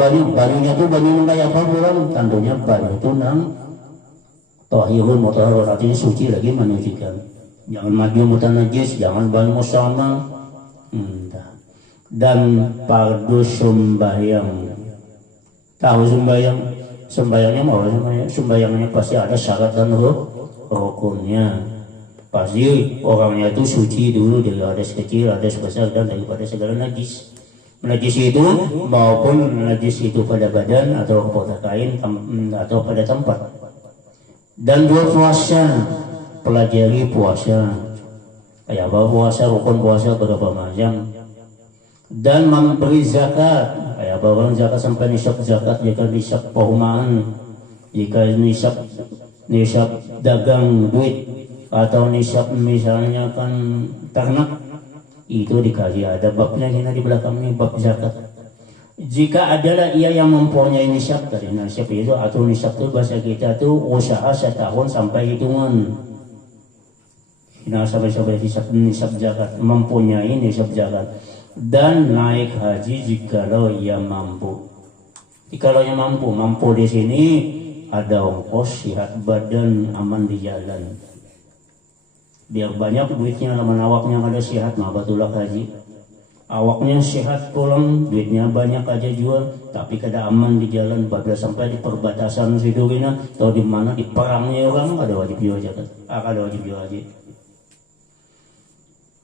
banyunya tuh banyu kayak apa pulang, tentunya banyu itu nang tahirun mutahharun artinya suci lagi menyucikan. Jangan maju mutan najis, jangan banyu sama. Dan fardu sembahyang. Tahu sembahyangnya mau sembahyangnya pasti ada syarat dan rukunnya. Pasti orangnya itu suci dulu dari hadas kecil, hadas besar dan daripada segala najis. Najis itu maupun najis itu pada badan atau pada kain atau pada tempat. Dan dua puasa. Pelajari puasa kayak apa puasa, rukun puasa berapa macam, dan memberi zakat kayak apa orang zakat sampai nisab zakat, jika nisab perumahan, jika nisab dagang duit atau nisab misalnya kan ternak, itu dikaji ada babnya di belakang ini, bab zakat. Jika adalah ia yang mempunyai nisab, dari nisab itu atau nisab itu bahasa kita tuh usaha setahun sampai hitungan. Nah, sampai nisab zakat, mempunyai nisab zakat dan naik haji jikalau ia mampu. Jikalau ia mampu di sini ada ongkos, sehat badan, aman di jalan. Biar banyak duitnya, laman awaknya ada sehat, mah batulak haji. Awaknya sehat pulang, duitnya banyak aja jual, tapi kada aman di jalan, pada sampai di perbatasan Sidurina atau di mana di perangnya orang ada wajib jual zakat, ada wajib jual haji.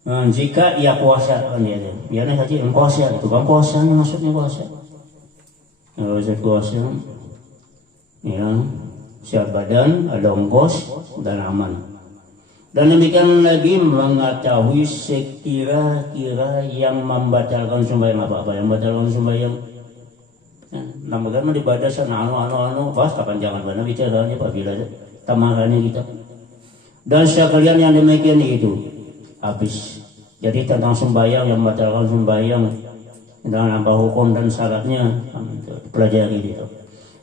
Nah, jika ia puasa kan dia, biarnya haji yang puasa, itu kan puasanya maksudnya puasa. Kalau puasa, ya sehat badan, ada ongkos dan aman. Dan demikian lagi mengetahui sekira-kira yang membatalkan sembahyang apa yang membatalkan sembahyang. Namanya di badasan anu pas kapan jangan benar bicaranya apabila tamarannya kita. Dan sekalian yang demikian itu habis. Jadi tentang sembahyang yang membatalkan sembahyang dengan apa hukum dan syaratnya pelajari itu.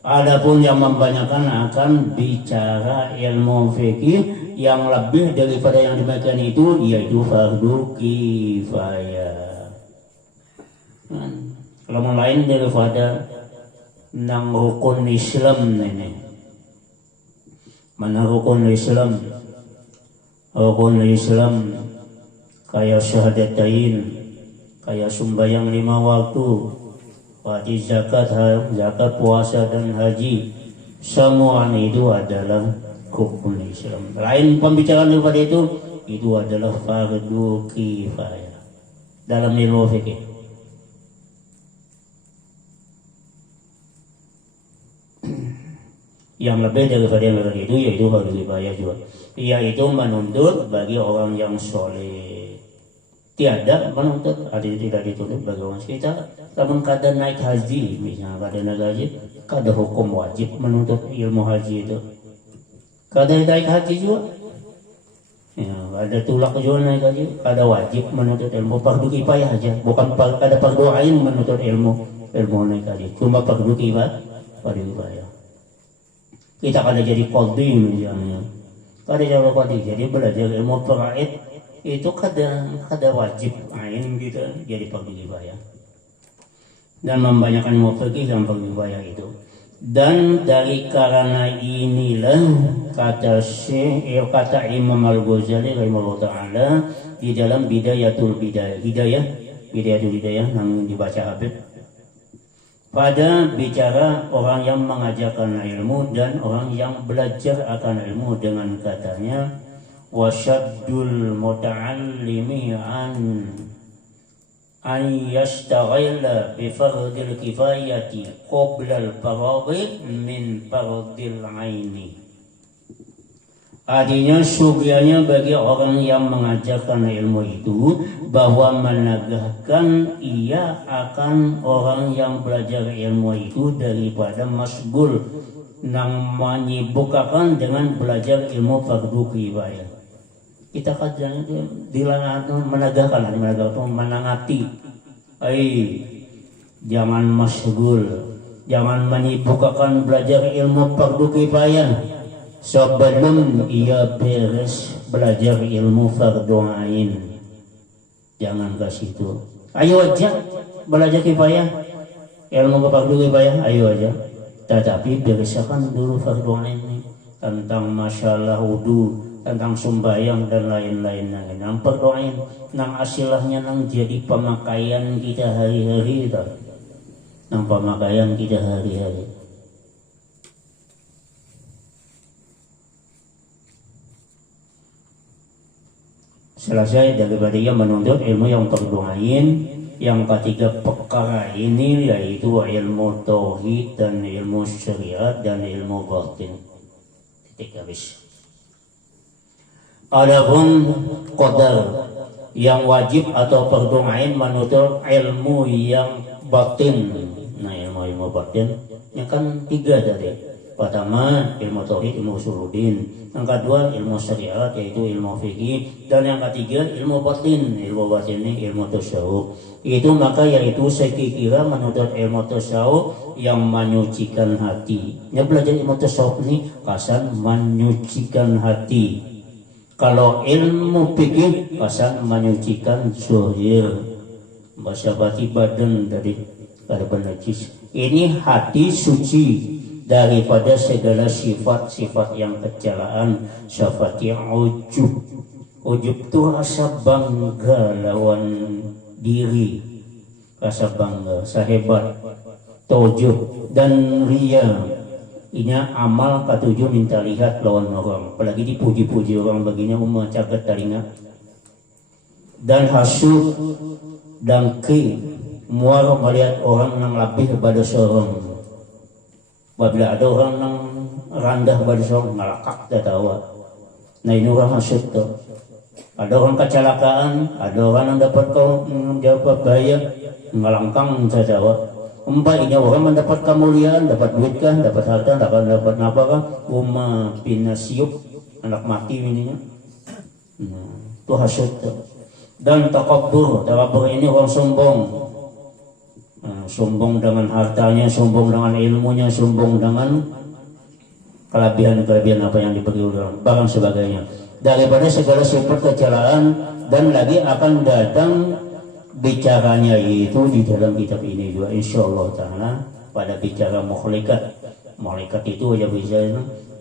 Adapun yang membanyakan akan bicara ilmu fikih yang lebih daripada yang demikian itu, yaitu fardu kifayah. Kalau lain daripada nang rukun Islam ini. Mana rukun Islam? Rukun Islam kayak syahadatain, kayak sembahyang 5 waktu, wajib zakat, puasa dan haji, semua itu adalah rukun Islam. Lain pembicaraan daripada itu adalah fardu kifayah dalam ilmu fikih. Yang lebih daripada yang itu yaitu fardu kifayah juga, yaitu menuntut bagi orang yang soleh. Tiada menuntut, ada tidak dituntut bagi orang kita. Namun kada naik haji, misalnya kada naik haji, kada hukum wajib menuntut ilmu haji itu. Kada naik haji juga, ya, ada tulak juga naik haji, kada wajib menuntut ilmu, fardu kifayah aja, bukan kada fardu ain menuntut ilmu naik haji, cuma fardu kifayah. Kita kada jadi qadhi misalnya, kada jadi qadhi, jadi belajar ilmu faraid itu kada wajib ain gitu, jadi fardu kifayah. Dan membanyakan ilmu fikih yang fardu kifayah itu. Dan dari karena inilah kata Imam Al-Ghazali rahimahullah ta'ala di dalam Bidayatul Hidayah yang dibaca Habib, pada bicara orang yang mengajarkan ilmu dan orang yang belajar akan ilmu dengan katanya wasyaddul muta'allimi an yashtaghala bi fardil kifayati qabla al-faradhi min fardil aini. Artinya sugianya bagi orang yang mengajarkan ilmu itu bahwa menegakkan ia akan orang yang belajar ilmu itu daripada masgul nang menyibukkan dengan belajar ilmu fardu kifayah. Kita kadang dilarang menegakkan, menangati. Jangan masgul, jangan menyibukkan belajar ilmu fardu kifayah sebelum ia beres belajar ilmu fardu ain. Jangan ke situ. Ayo aja belajar kifayah, ilmu fardu kifayah, ayo aja. Tetapi bereskan dulu fardu ain ini tentang masalah wudu, tentang sembahyang dan lain-lainnya. Nang berdoain, nang asilahnya nang jadi pemakaian kita hari-hari itu, nang pemakaian kita hari-hari. Selesai daripada ia menuntut ilmu yang berdoain, yang ketiga perkara ini yaitu ilmu tauhid dan ilmu syariat dan ilmu batin. Titik habis. Adapun qadar yang wajib atau fardu ain menuntut ilmu yang batin. Nah, ilmu batin yang kan 3 tadi. Pertama, ilmu tauhid, ilmu usuluddin. Yang kedua, ilmu syariat, yaitu ilmu fikih. Dan yang ketiga, ilmu batin. Ilmu batin ini ilmu tasawuf. Itu maka yaitu saya kira menuntut ilmu tasawuf yang menyucikan hati. Ya, belajar ilmu tasawuf ini kasan menyucikan hati. Kalau ilmu fikih kasan menyucikan zahir. Bahasa bati badan dari najis. Ini hati suci daripada segala sifat-sifat yang kecelaan, sifat yang ujub. Ujub itu rasa bangga lawan diri, rasa bangga, sehebat, tojub dan ria. Ini amal ketujuh minta lihat lawan orang, apalagi dipuji-puji orang baginya mecagat telinga. Dan hasud dan muar melihat orang yang lebih pada seorang. Apabila ada orang yang rendah pada seorang, ngelakak dia tawa. Nah, ini orang hasud tuh. Ada orang kecelakaan, ada orang yang dapat bahaya, ngelangkang dia tawa. Ini orang mendapat kemuliaan, dapat duit kan, dapat harta, dapat apa kan, pinasiup, anak mati ininya. Nah, itu hasud tuh. Dan takabur ini orang sombong. Sombong dengan hartanya, sombong dengan ilmunya, sombong dengan kelebihan-kelebihan apa yang diberi orang, bahkan sebagainya. Daripada segala sifat kecelaan, dan lagi akan datang bicaranya itu di dalam kitab ini juga, insyaallah ta'ala, pada bicara mukhlikat. Mukhlikat itu aja bisa,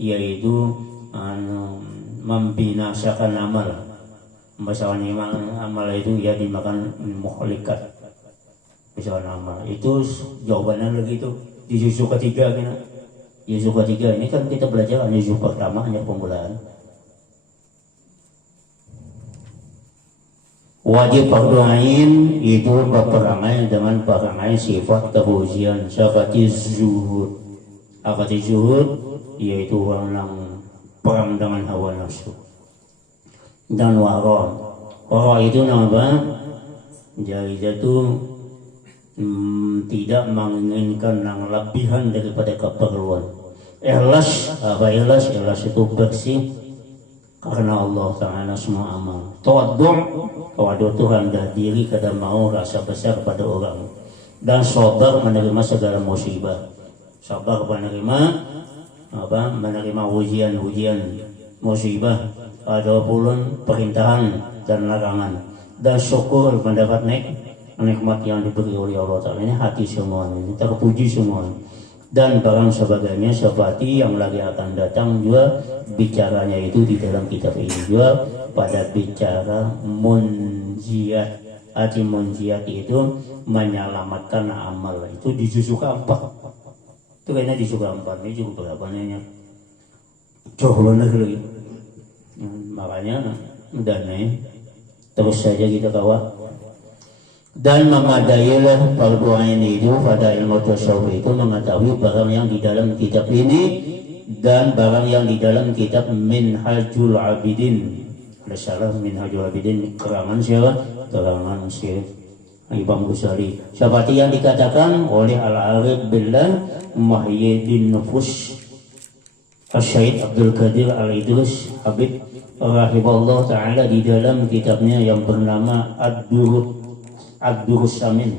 yaitu membinasakan amal. Misalnya amal itu ya dimakan mukhlikat. Misalnya amal itu jawabannya lagi itu di juzuk ketiga kan. Juzuk ketiga ini kan kita belajar hanya juzuk pertama, hanya pembulaan. Wajib fardu ain itu berperangai dengan perangai sifat kehujian seperti zuhud. Apa itu zuhud? Yaitu orang yang perang dengan hawa nafsu. Dan wara. Wara itu apa? Jadi itu tidak menginginkan yang lebihan daripada keperluan. Ikhlas, apa ikhlas? Ikhlas itu bersih karena Allah Ta'ala semua amal. Tawaddu' itu rendah diri kada mau rasa besar pada orang. Dan sabar menerima segala musibah. Sabar menerima ujian musibah, ada pulun perintahan dan larangan. Dan syukur mendapat nikmat yang diberi oleh Allah Ta'ala. Ini hati semua, ini terpuji semua. Dan barang sebagainya seperti yang lagi akan datang juga bicaranya itu di dalam kitab ini juga pada bicara munjiat. Arti munjiat itu menyelamatkan amal. Itu di juzuk keempat. Itu kayaknya di juzuk keempat. Ini cukup berapa nih? Coba lagi. Makanya dan terus saja kita kawal. Dan memadailah fardu ain itu pada ilmu tasawuf itu mengetahui barang yang di dalam kitab ini dan barang yang di dalam kitab Minhajul Abidin. Ada salah Minhajul Abidin kerangan siapa? Kerangan Syekh Imam Ghazali. Seperti yang dikatakan oleh Al-Arif Billah Muhyiddin Nufus Syed Abdul Qadir Al-Idrus Habib rahimahullah ta'ala di dalam kitabnya yang bernama Ad-Durus Samin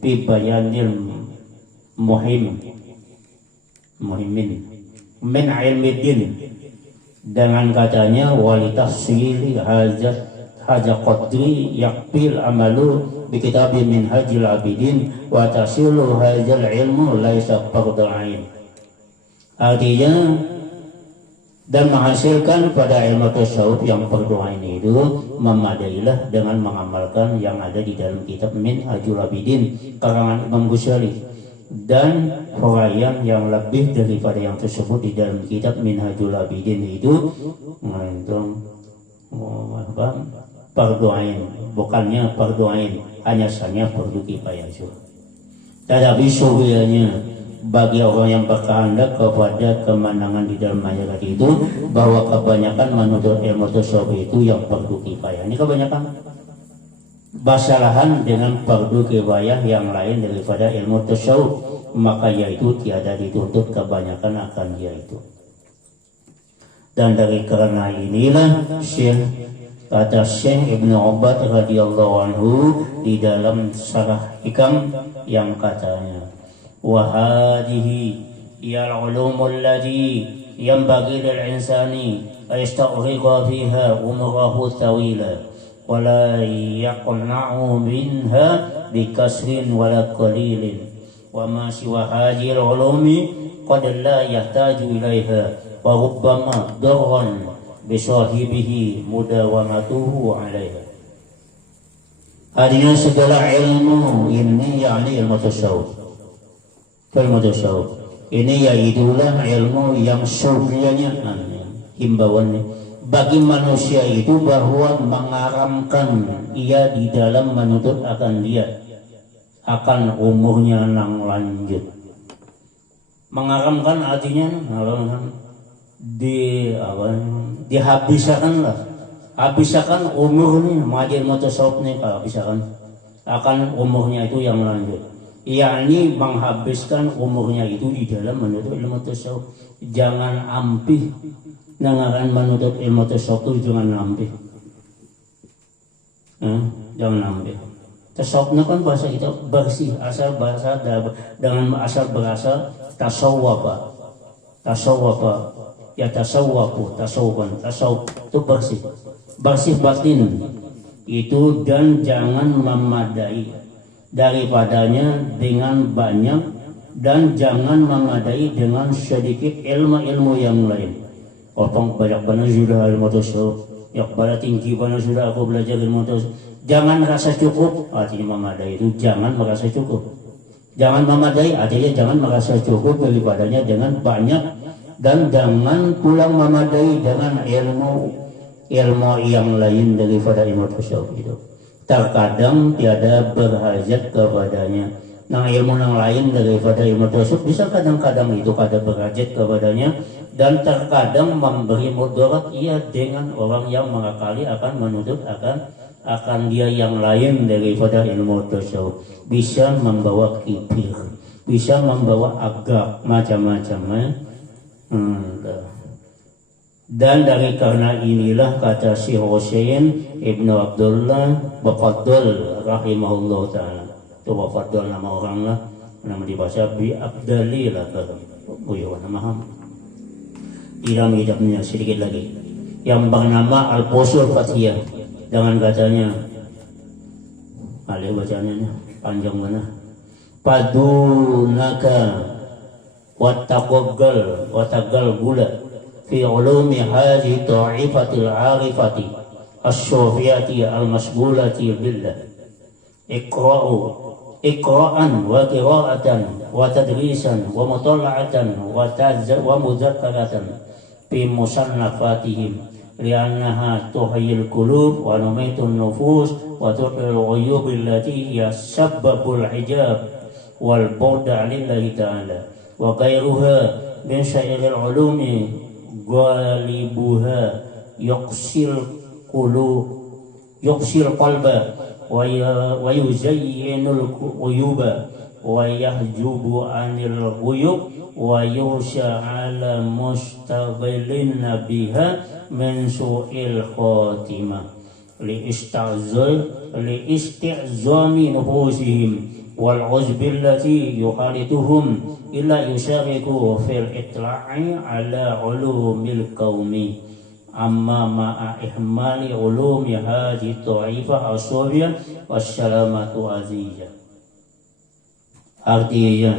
fi bayanil muhimin min ilmiddin, dengan katanya walitafsili haja qadri yakbil amalu bi kitabi Minhajul Abidin wa tasilu hadzal ilmu laisa fardhu ain. Artinya dan menghasilkan pada ilmu tasawuf yang fardu ain itu memadailah dengan mengamalkan yang ada di dalam kitab Minhajul Abidin karangan Imam Ghazali, dan huraian yang lebih daripada yang tersebut di dalam kitab Minhajul Abidin itu fardu ain, bukannya fardu ain, hanya saja fardu kifayah. Tetapi sebenarnya bagi orang yang berkehendak kepada kemenangan di dalam masyarakat itu bahwa kebanyakan menuntut ilmu tasawuf itu yang fardu kifayah. Ini kebanyakan basalahan dengan fardu kifayah yang lain daripada ilmu tasawuf. maka yaitu tiada dituntut kebanyakan akan dia itu. Dan dari karena inilah kata Syekh Ibnu Ubad radhiyallahu anhu di dalam Syarah Hikam yang katanya, wa hadhihi ya al-ulumul ladhi yanbaghi lil insani ayastaghrqa fiha umrahu tawila wa la yaqna'u minha bikasrin wala qalilin wa ma siwa hadhihi al-ulumi qad la yahtaju ilaiha wa rubbama darran bisahibihi mudawamatuhu alaiha. Artinya segala ilmu ini yakni ilmu tasawuf. Ilmu tasawuf ini yaitulah ilmu yang syurganya, himbauannya bagi manusia itu bahwa mengaramkan ia di dalam menuntut akan dia akan umurnya nang lanjut. Mengaramkan artinya dihabiskan lah, habiskan umur nih majil mutasawuf nih, habiskan akan umurnya itu yang lanjut, yakni menghabiskan umurnya itu di dalam menuntut ilmu tasawuf. Jangan ampih nangaran menuntut ilmu tasawuf itu, jangan ampih, jangan ampih. Tasawufnya kan bahasa kita bersih, asal bahasa dengan asal berasal tasawwaba ya tasawwafu tasawwufan, tasawuf itu bersih batin itu, dan jangan memadai daripadanya dengan banyak, dan jangan memadai dengan sedikit ilmu-ilmu yang lain. Orang banyak benar sudah ilmu tasawuf, yang pada tinggi benar sudah aku belajar ilmu tasawuf, jangan merasa cukup, artinya memadai itu jangan merasa cukup. Jangan memadai artinya jangan merasa cukup daripadanya dengan banyak, dan jangan pulang memadai dengan ilmu yang lain daripada ilmu tasawuf itu. Terkadang tiada berhajat kepadanya. Nah, ilmu yang lain daripada ilmu tasawuf bisa kadang-kadang itu kada berhajat kepadanya, dan terkadang memberi mudarat ia dengan orang yang mengakali akan menuntut akan dia yang lain daripada ilmu tasawuf. Bisa membawa kibir, bisa membawa agak macam-macam. Dan dari karena inilah kata Syekh Husain Ibnu Abdullah Bafaddal rahimahullah ta'ala. Itu Bafaddal nama orang lah, nama dibaca Bi Abdali lah, nama idam-idamnya sedikit lagi, yang bernama Al-Fusul Fathiyah, dengan katanya alih bacanya panjang mana, padunaka watagal gula fi ulumi hadhi ta'ifatil arifati as-sufiyati al-masgulati billah iqra'an wa qira'atan wa tadrisan wa mutala'atan wa mudzakaratan fi musannafatihim li'annaha tuhyil qulub wa numitun nufus wa tuqil ghuyub allati yasabbabul hijab wal bu'da lillahi ta'ala wa ghairuha min syairil ulumi ghalibuha yuqsil qalba wa yuzayyinul uyuba wa yahjubu anil ghuyub wa yusha ala mustaghilin biha min su'il khatimah li isti'zami nufusihim wal uzbillati yukhalituhum illa yushariku fil itla'i ala ulumil qaumi amma ma'a ihmali ulumi hadhi ta'ifah as-sufiyah wassalamatu azizah. Artinya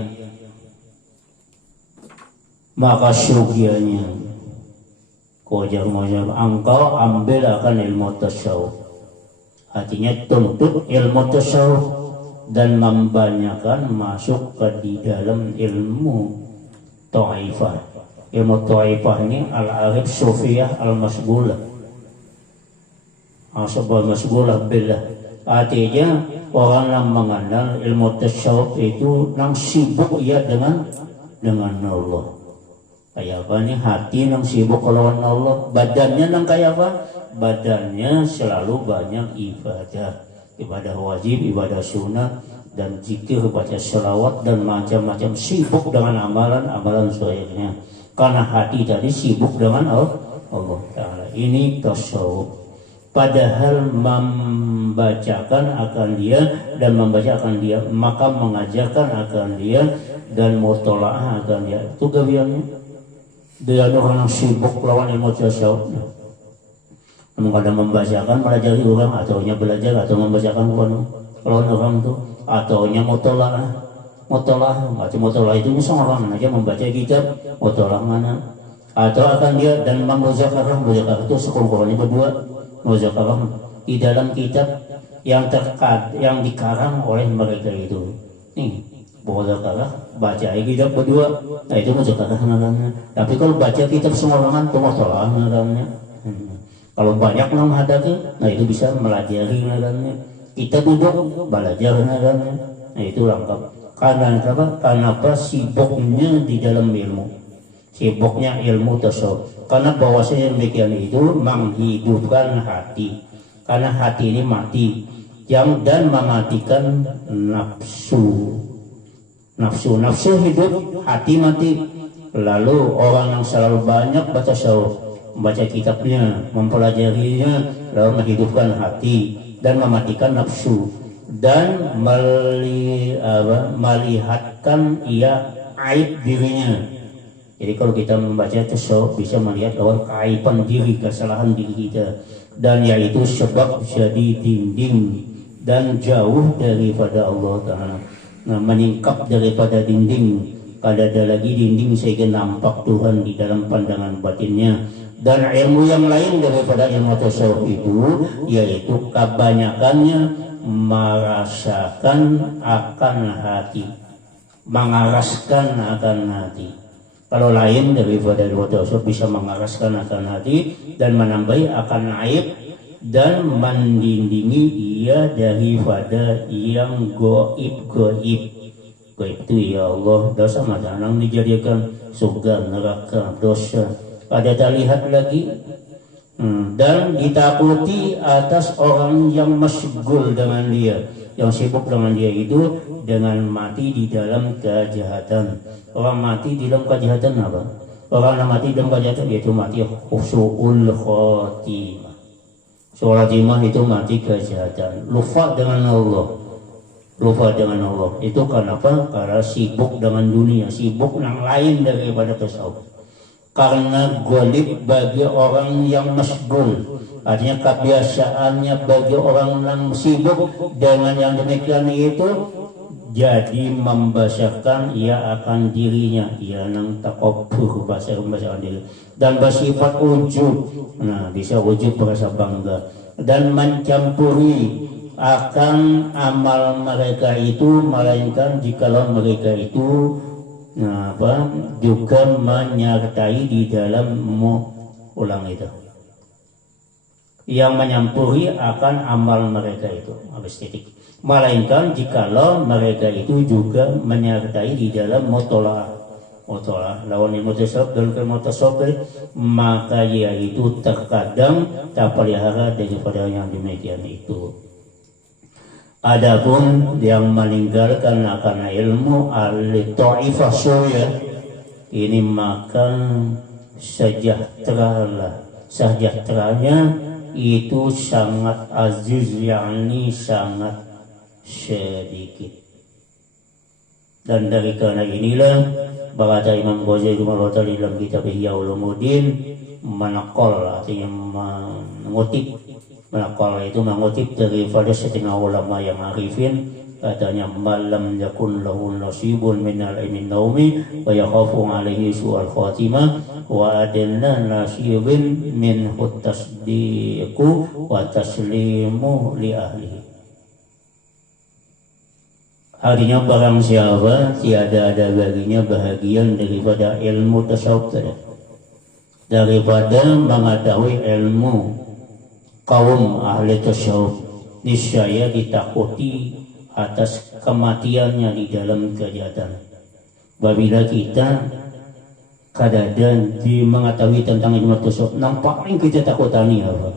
maka syugianya engkau ambil akan ilmu tasawuf, artinya tuntut ilmu tasawuf dan membanyakan masuk ke di dalam ilmu ta'ifah. Ilmu ta'ifah ini al-arif sufiyah al-masgulah, al-masgulah billah, artinya orang yang mengenal ilmu tasawuf itu nang sibuk ya dengan Allah. Kayak apa nih hati nang sibuk lawan Allah, badannya nang kayak apa? Badannya selalu banyak ibadah wajib, ibadah sunnah, dan zikir, baca sholawat dan macam-macam, sibuk dengan amalan-amalan zahirnya. Karena hati tadi sibuk dengan Allah Ta'ala. Ini tasawuf. Padahal membacakan akan dia dan membaca akan dia, maka mengajarkan akan dia dan mutola'ah akan dia. Itu gawiannya. Dia orang yang sibuk lawan ilmu tasawuf. Kadang membacakan, melajari orang, ataunya belajar atau membacakan lawan orang itu, ataunya mutola'ah. Mutola'ah itu misalnya orang aja membaca kitab, mutola'ah mana, atau akan dia dan muzakarah itu sekurang-kurangnya berdua. Muzakarah di dalam kitab yang dikarang oleh mereka itu. Nih, muzakarah baca kitab berdua, nah itu muzakarah namanya. Tapi kalau baca kitab sembarangan itu mutola'ah namanya. Kalau banyak menghadapi, nah itu bisa melajari namanya. Kita duduk belajar namanya. Nah itu lengkap. Karena apa? Karena sibuknya di dalam ilmu, sibuknya ilmu tasawuf. Karena bahwasanya demikian itu menghidupkan hati. Karena hati ini mati, dan mematikan nafsu. Nafsu hidup, hati mati. Lalu orang yang selalu banyak baca tasawuf, membaca kitabnya, mempelajarinya, lalu menghidupkan hati dan mematikan nafsu. Dan melihatkan ia aib dirinya. Jadi kalau kita membaca tasawuf bisa melihat bahwa keaiban diri, kesalahan diri kita, dan yaitu sebab jadi dinding dan jauh daripada Allah Ta'ala. Nah, meningkap daripada dinding, kada ada lagi dinding sehingga nampak Tuhan di dalam pandangan batinnya. Dan ilmu yang lain daripada ilmu tasawuf itu, yaitu kebanyakannya merasakan akan hati, mengaraskan akan hati. Kalau lain daripada ilmu tasawuf bisa mengaraskan akan hati dan menambahi akan aib dan mendindingi ia daripada yang goib. Goib itu ya Allah, dosa madanang dijadikan surga neraka dosa. Ada tak lihat lagi. Dan ditakuti atas orang yang masygul dengan dia, yang sibuk dengan dia itu dengan mati di dalam kejahatan. Orang mati di dalam kejahatan apa? Orang yang mati dalam kejahatan yaitu mati khusu'ul khotimah. Khotimah itu mati kejahatan, lupa dengan Allah. Itu kenapa? Karena sibuk dengan dunia, sibuk yang lain daripada tasawuf. Karena golib bagi orang yang masgul, artinya kebiasaannya bagi orang yang sibuk dengan yang demikian itu jadi membesarkan ia akan dirinya, ia nang takabur besarkan diri dan bersifat ujub. Nah, bisa ujub merasa bangga dan mencampuri akan amal mereka itu, melainkan jikalau mereka itu juga menyertai di dalam ulang itu, yang menyampuri akan amal mereka itu, habis titik. Melainkan jikalau mereka itu juga menyertai di dalam mutola'ah lawan ilmu tasawuf dan ilmu tasawuf, maka ia itu terkadang tak pelihara daripada yang demikian itu. Adapun yang meninggalkan akan ilmu al-ta'ifah surya ini, maka sejahteranya itu sangat aziz, yakni sangat sedikit. Dan dari karena inilah berkata Imam Ghazali rahimahullah dalam kitab Ihya Ulumuddin, menakol artinya mengutip. Menakal itu mengutip daripada setengah ulama yang arifin, katanya malam yakun lahu nasibun minal ilmin naumi wa yakhafu alaihi su'al khatimah wa adna nasibin min tasdiqu wa taslimu li ahlihi. Artinya barang siapa tiada ada baginya bahagian daripada ilmu tasawuf, daripada mengetahui ilmu kaum ahli tasawuf, niscaya ditakuti atas kematiannya di dalam kejahatan. Apabila kita kadang mengetahui tentang ilmu tasawuf, yang paling kita takutani apa?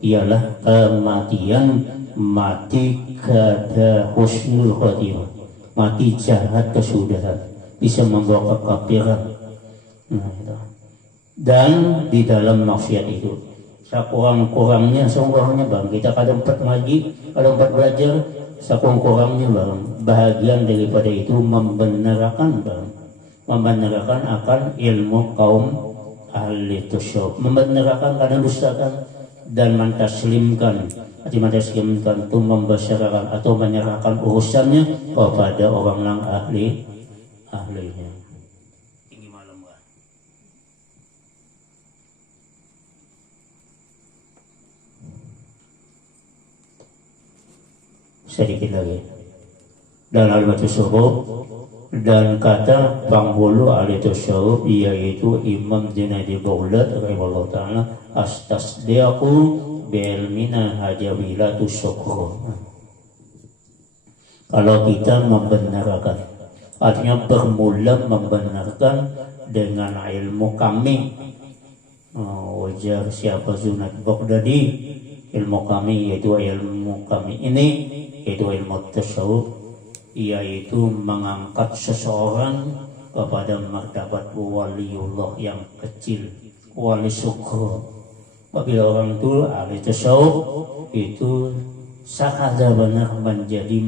ialah kematian mati kada husnul khotimah, mati jahat kesudahan, bisa membawa kekafiran. Dan di dalam maksiat itu sekurang-kurangnya bang, kita kadang empat ngaji, kadang empat belajar, sekurang-kurangnya bang, bahagian daripada itu membenarkan bang, membenarkan akan ilmu kaum ahli tasawuf, membenarkan karena dustakan dan mentaslimkan itu membesarkan atau menyerahkan urusannya kepada orang yang ahlinya. Ini malam kan. Sedikit lagi. Dan al-tasawuf dan kata penghulu ahli tasawuf yaitu Imam Junaidi Baghdad rahimahullah taala, astasdiaqu bi'ilmina hajawilatu syukur. Kalau kita membenarkan, artinya bermula membenarkan dengan ilmu kami. Wajar siapa Junaid Baghdadi, ilmu kami yaitu ilmu kami ini yaitu ilmu tasawuf, yaitu mengangkat seseorang kepada martabat waliullah yang kecil, wali syukur. Apabila orang itu ahli tasawuf itu sakada benar menjadi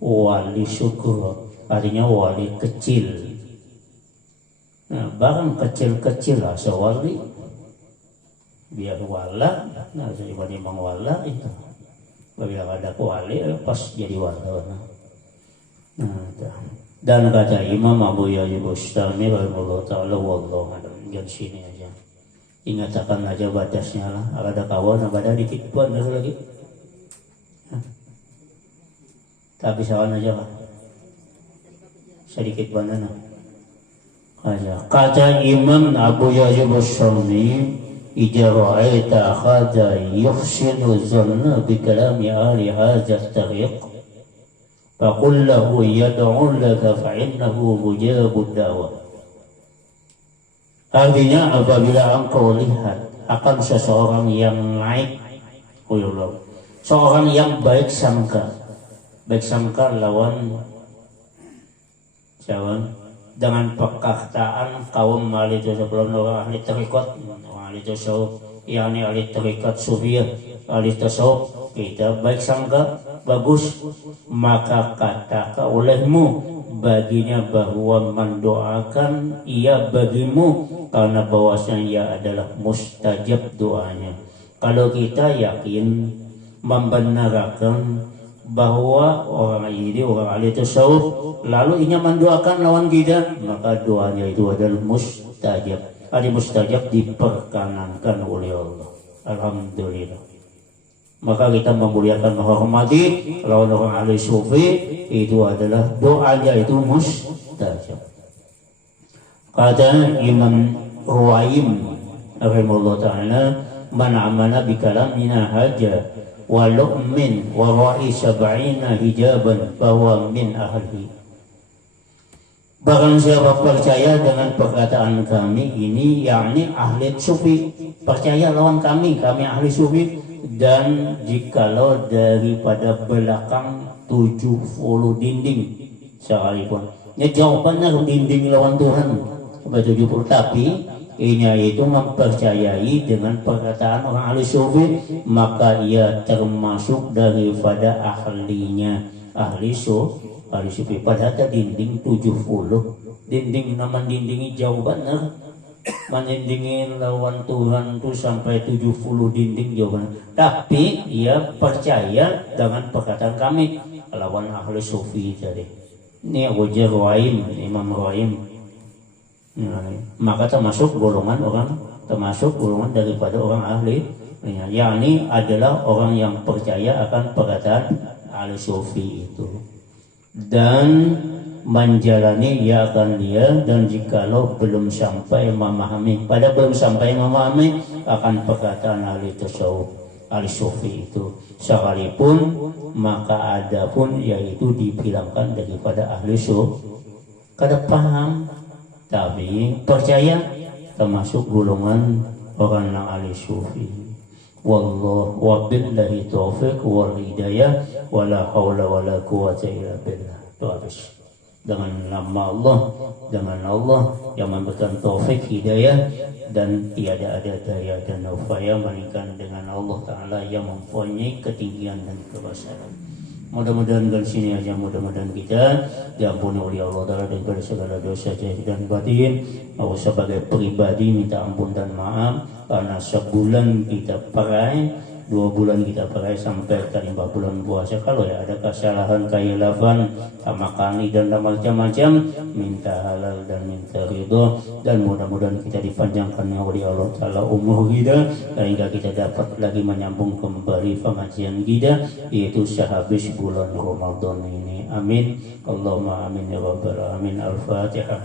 wali syukur, artinya wali kecil. Nah, barang kecil-kecil lah sewali biar wala, nah daripada memang wala itu. Apabila ada wali pas jadi wala. Dan kata Imam Abu Yahya Bustami rahimahullah taala, wallahu a'lam, di sini aja. Ingatkan aja batasnya lah. Ada kawan, ada dikit pun lagi. Tapi sawan aja lah. Sedikit bandana. Kata Imam Abu Yahya Bustami, "Idza ra'aita akhadha yuhsinu dhanna bi kalami ahli hadha at-tariq, faqul lahu yad'u laka fa innahu mujabud da'wah." Artinya apabila engkau lihat akan seseorang yang naik, seorang yang baik sangka lawan dengan perkataan kaum ahli tasawuf, ahli tarekat, ahli tasawuf, yakni ahli tarekat sufiyah, ahli tasawuf, kita baik sangka bagus, maka katakan olehmu baginya bahwa mendoakan ia bagimu karena bahwasanya ia adalah mustajab doanya. Kalau kita yakin membenarkan bahwa orang ini orang ahli tasawuf lalu ia mendoakan lawan kita, maka doanya itu adalah mustajab. Ada mustajab diperkenankan oleh Allah. Alhamdulillah. Maka kita memuliakan, menghormati lawan orang ahli sufi, itu adalah doanya itu mustajab. Kata Imam Ruwaim rahimahullah taala, "Man amana bi kalamina haja wa lu'min wa ra'i sab'ina hijaban bahwa min ahli." Barang siapa percaya dengan perkataan kami ini, yakni ahli sufi, percaya lawan kami ahli sufi, dan jikalau daripada belakang 70 dinding sekalipun. Ya jawabannya dinding lawan Tuhan sampai 70, tapi ini itu mempercayai dengan perkataan orang ahli sufi, maka ia termasuk daripada ahlinya ahli sufi. Padahal dinding 70 dinding, nama dindingi jauh benar, menindingin lawan Tuhan tuh sampai 70 dinding jauh benar. Tapi ia percaya dengan perkataan kami lawan ahli sufi tadi. Ini wajar Ruwaim, Imam Ruwaim. Maka termasuk golongan daripada orang ahli, yakni adalah orang yang percaya akan perkataan ahli sufi itu dan menjalani ia akan dia. Dan jikalau belum sampai memahami akan perkataan ahli tasawuf, ahli sufi itu sekalipun, maka adapun yaitu dibilangkan daripada ahli sufi kada paham tapi percaya, termasuk golongan orang yang ahli sufi. Wallahu wabillahi taufiq wal hidayah wala haula wala quwwata illa billah. Itu habis. Dengan nama Allah, dengan Allah yang memberikan taufik hidayah, dan tiada ada daya dan upaya melainkan dengan Allah Ta'ala yang mempunyai ketinggian dan kebesaran. Mudah-mudahan dari sini aja, mudah-mudahan kita diampuni oleh Allah Ta'ala daripada segala dosa zahir dan batin. Aku sebagai pribadi minta ampun dan maaf karena sebulan kita perai, 2 bulan kita perai sampai tadi 4 bulan puasa. Kalau ya ada kesalahan, kehilapan, tamakani dan macam-macam, minta halal dan minta ridho, dan mudah-mudahan kita dipanjangkan oleh Allah Ta'ala umur kita sehingga kita dapat lagi menyambung kembali pengajian kita, yaitu sehabis bulan Ramadan ini. Amin. Allahumma amin ya rabbal alamin. Al-Fatihah.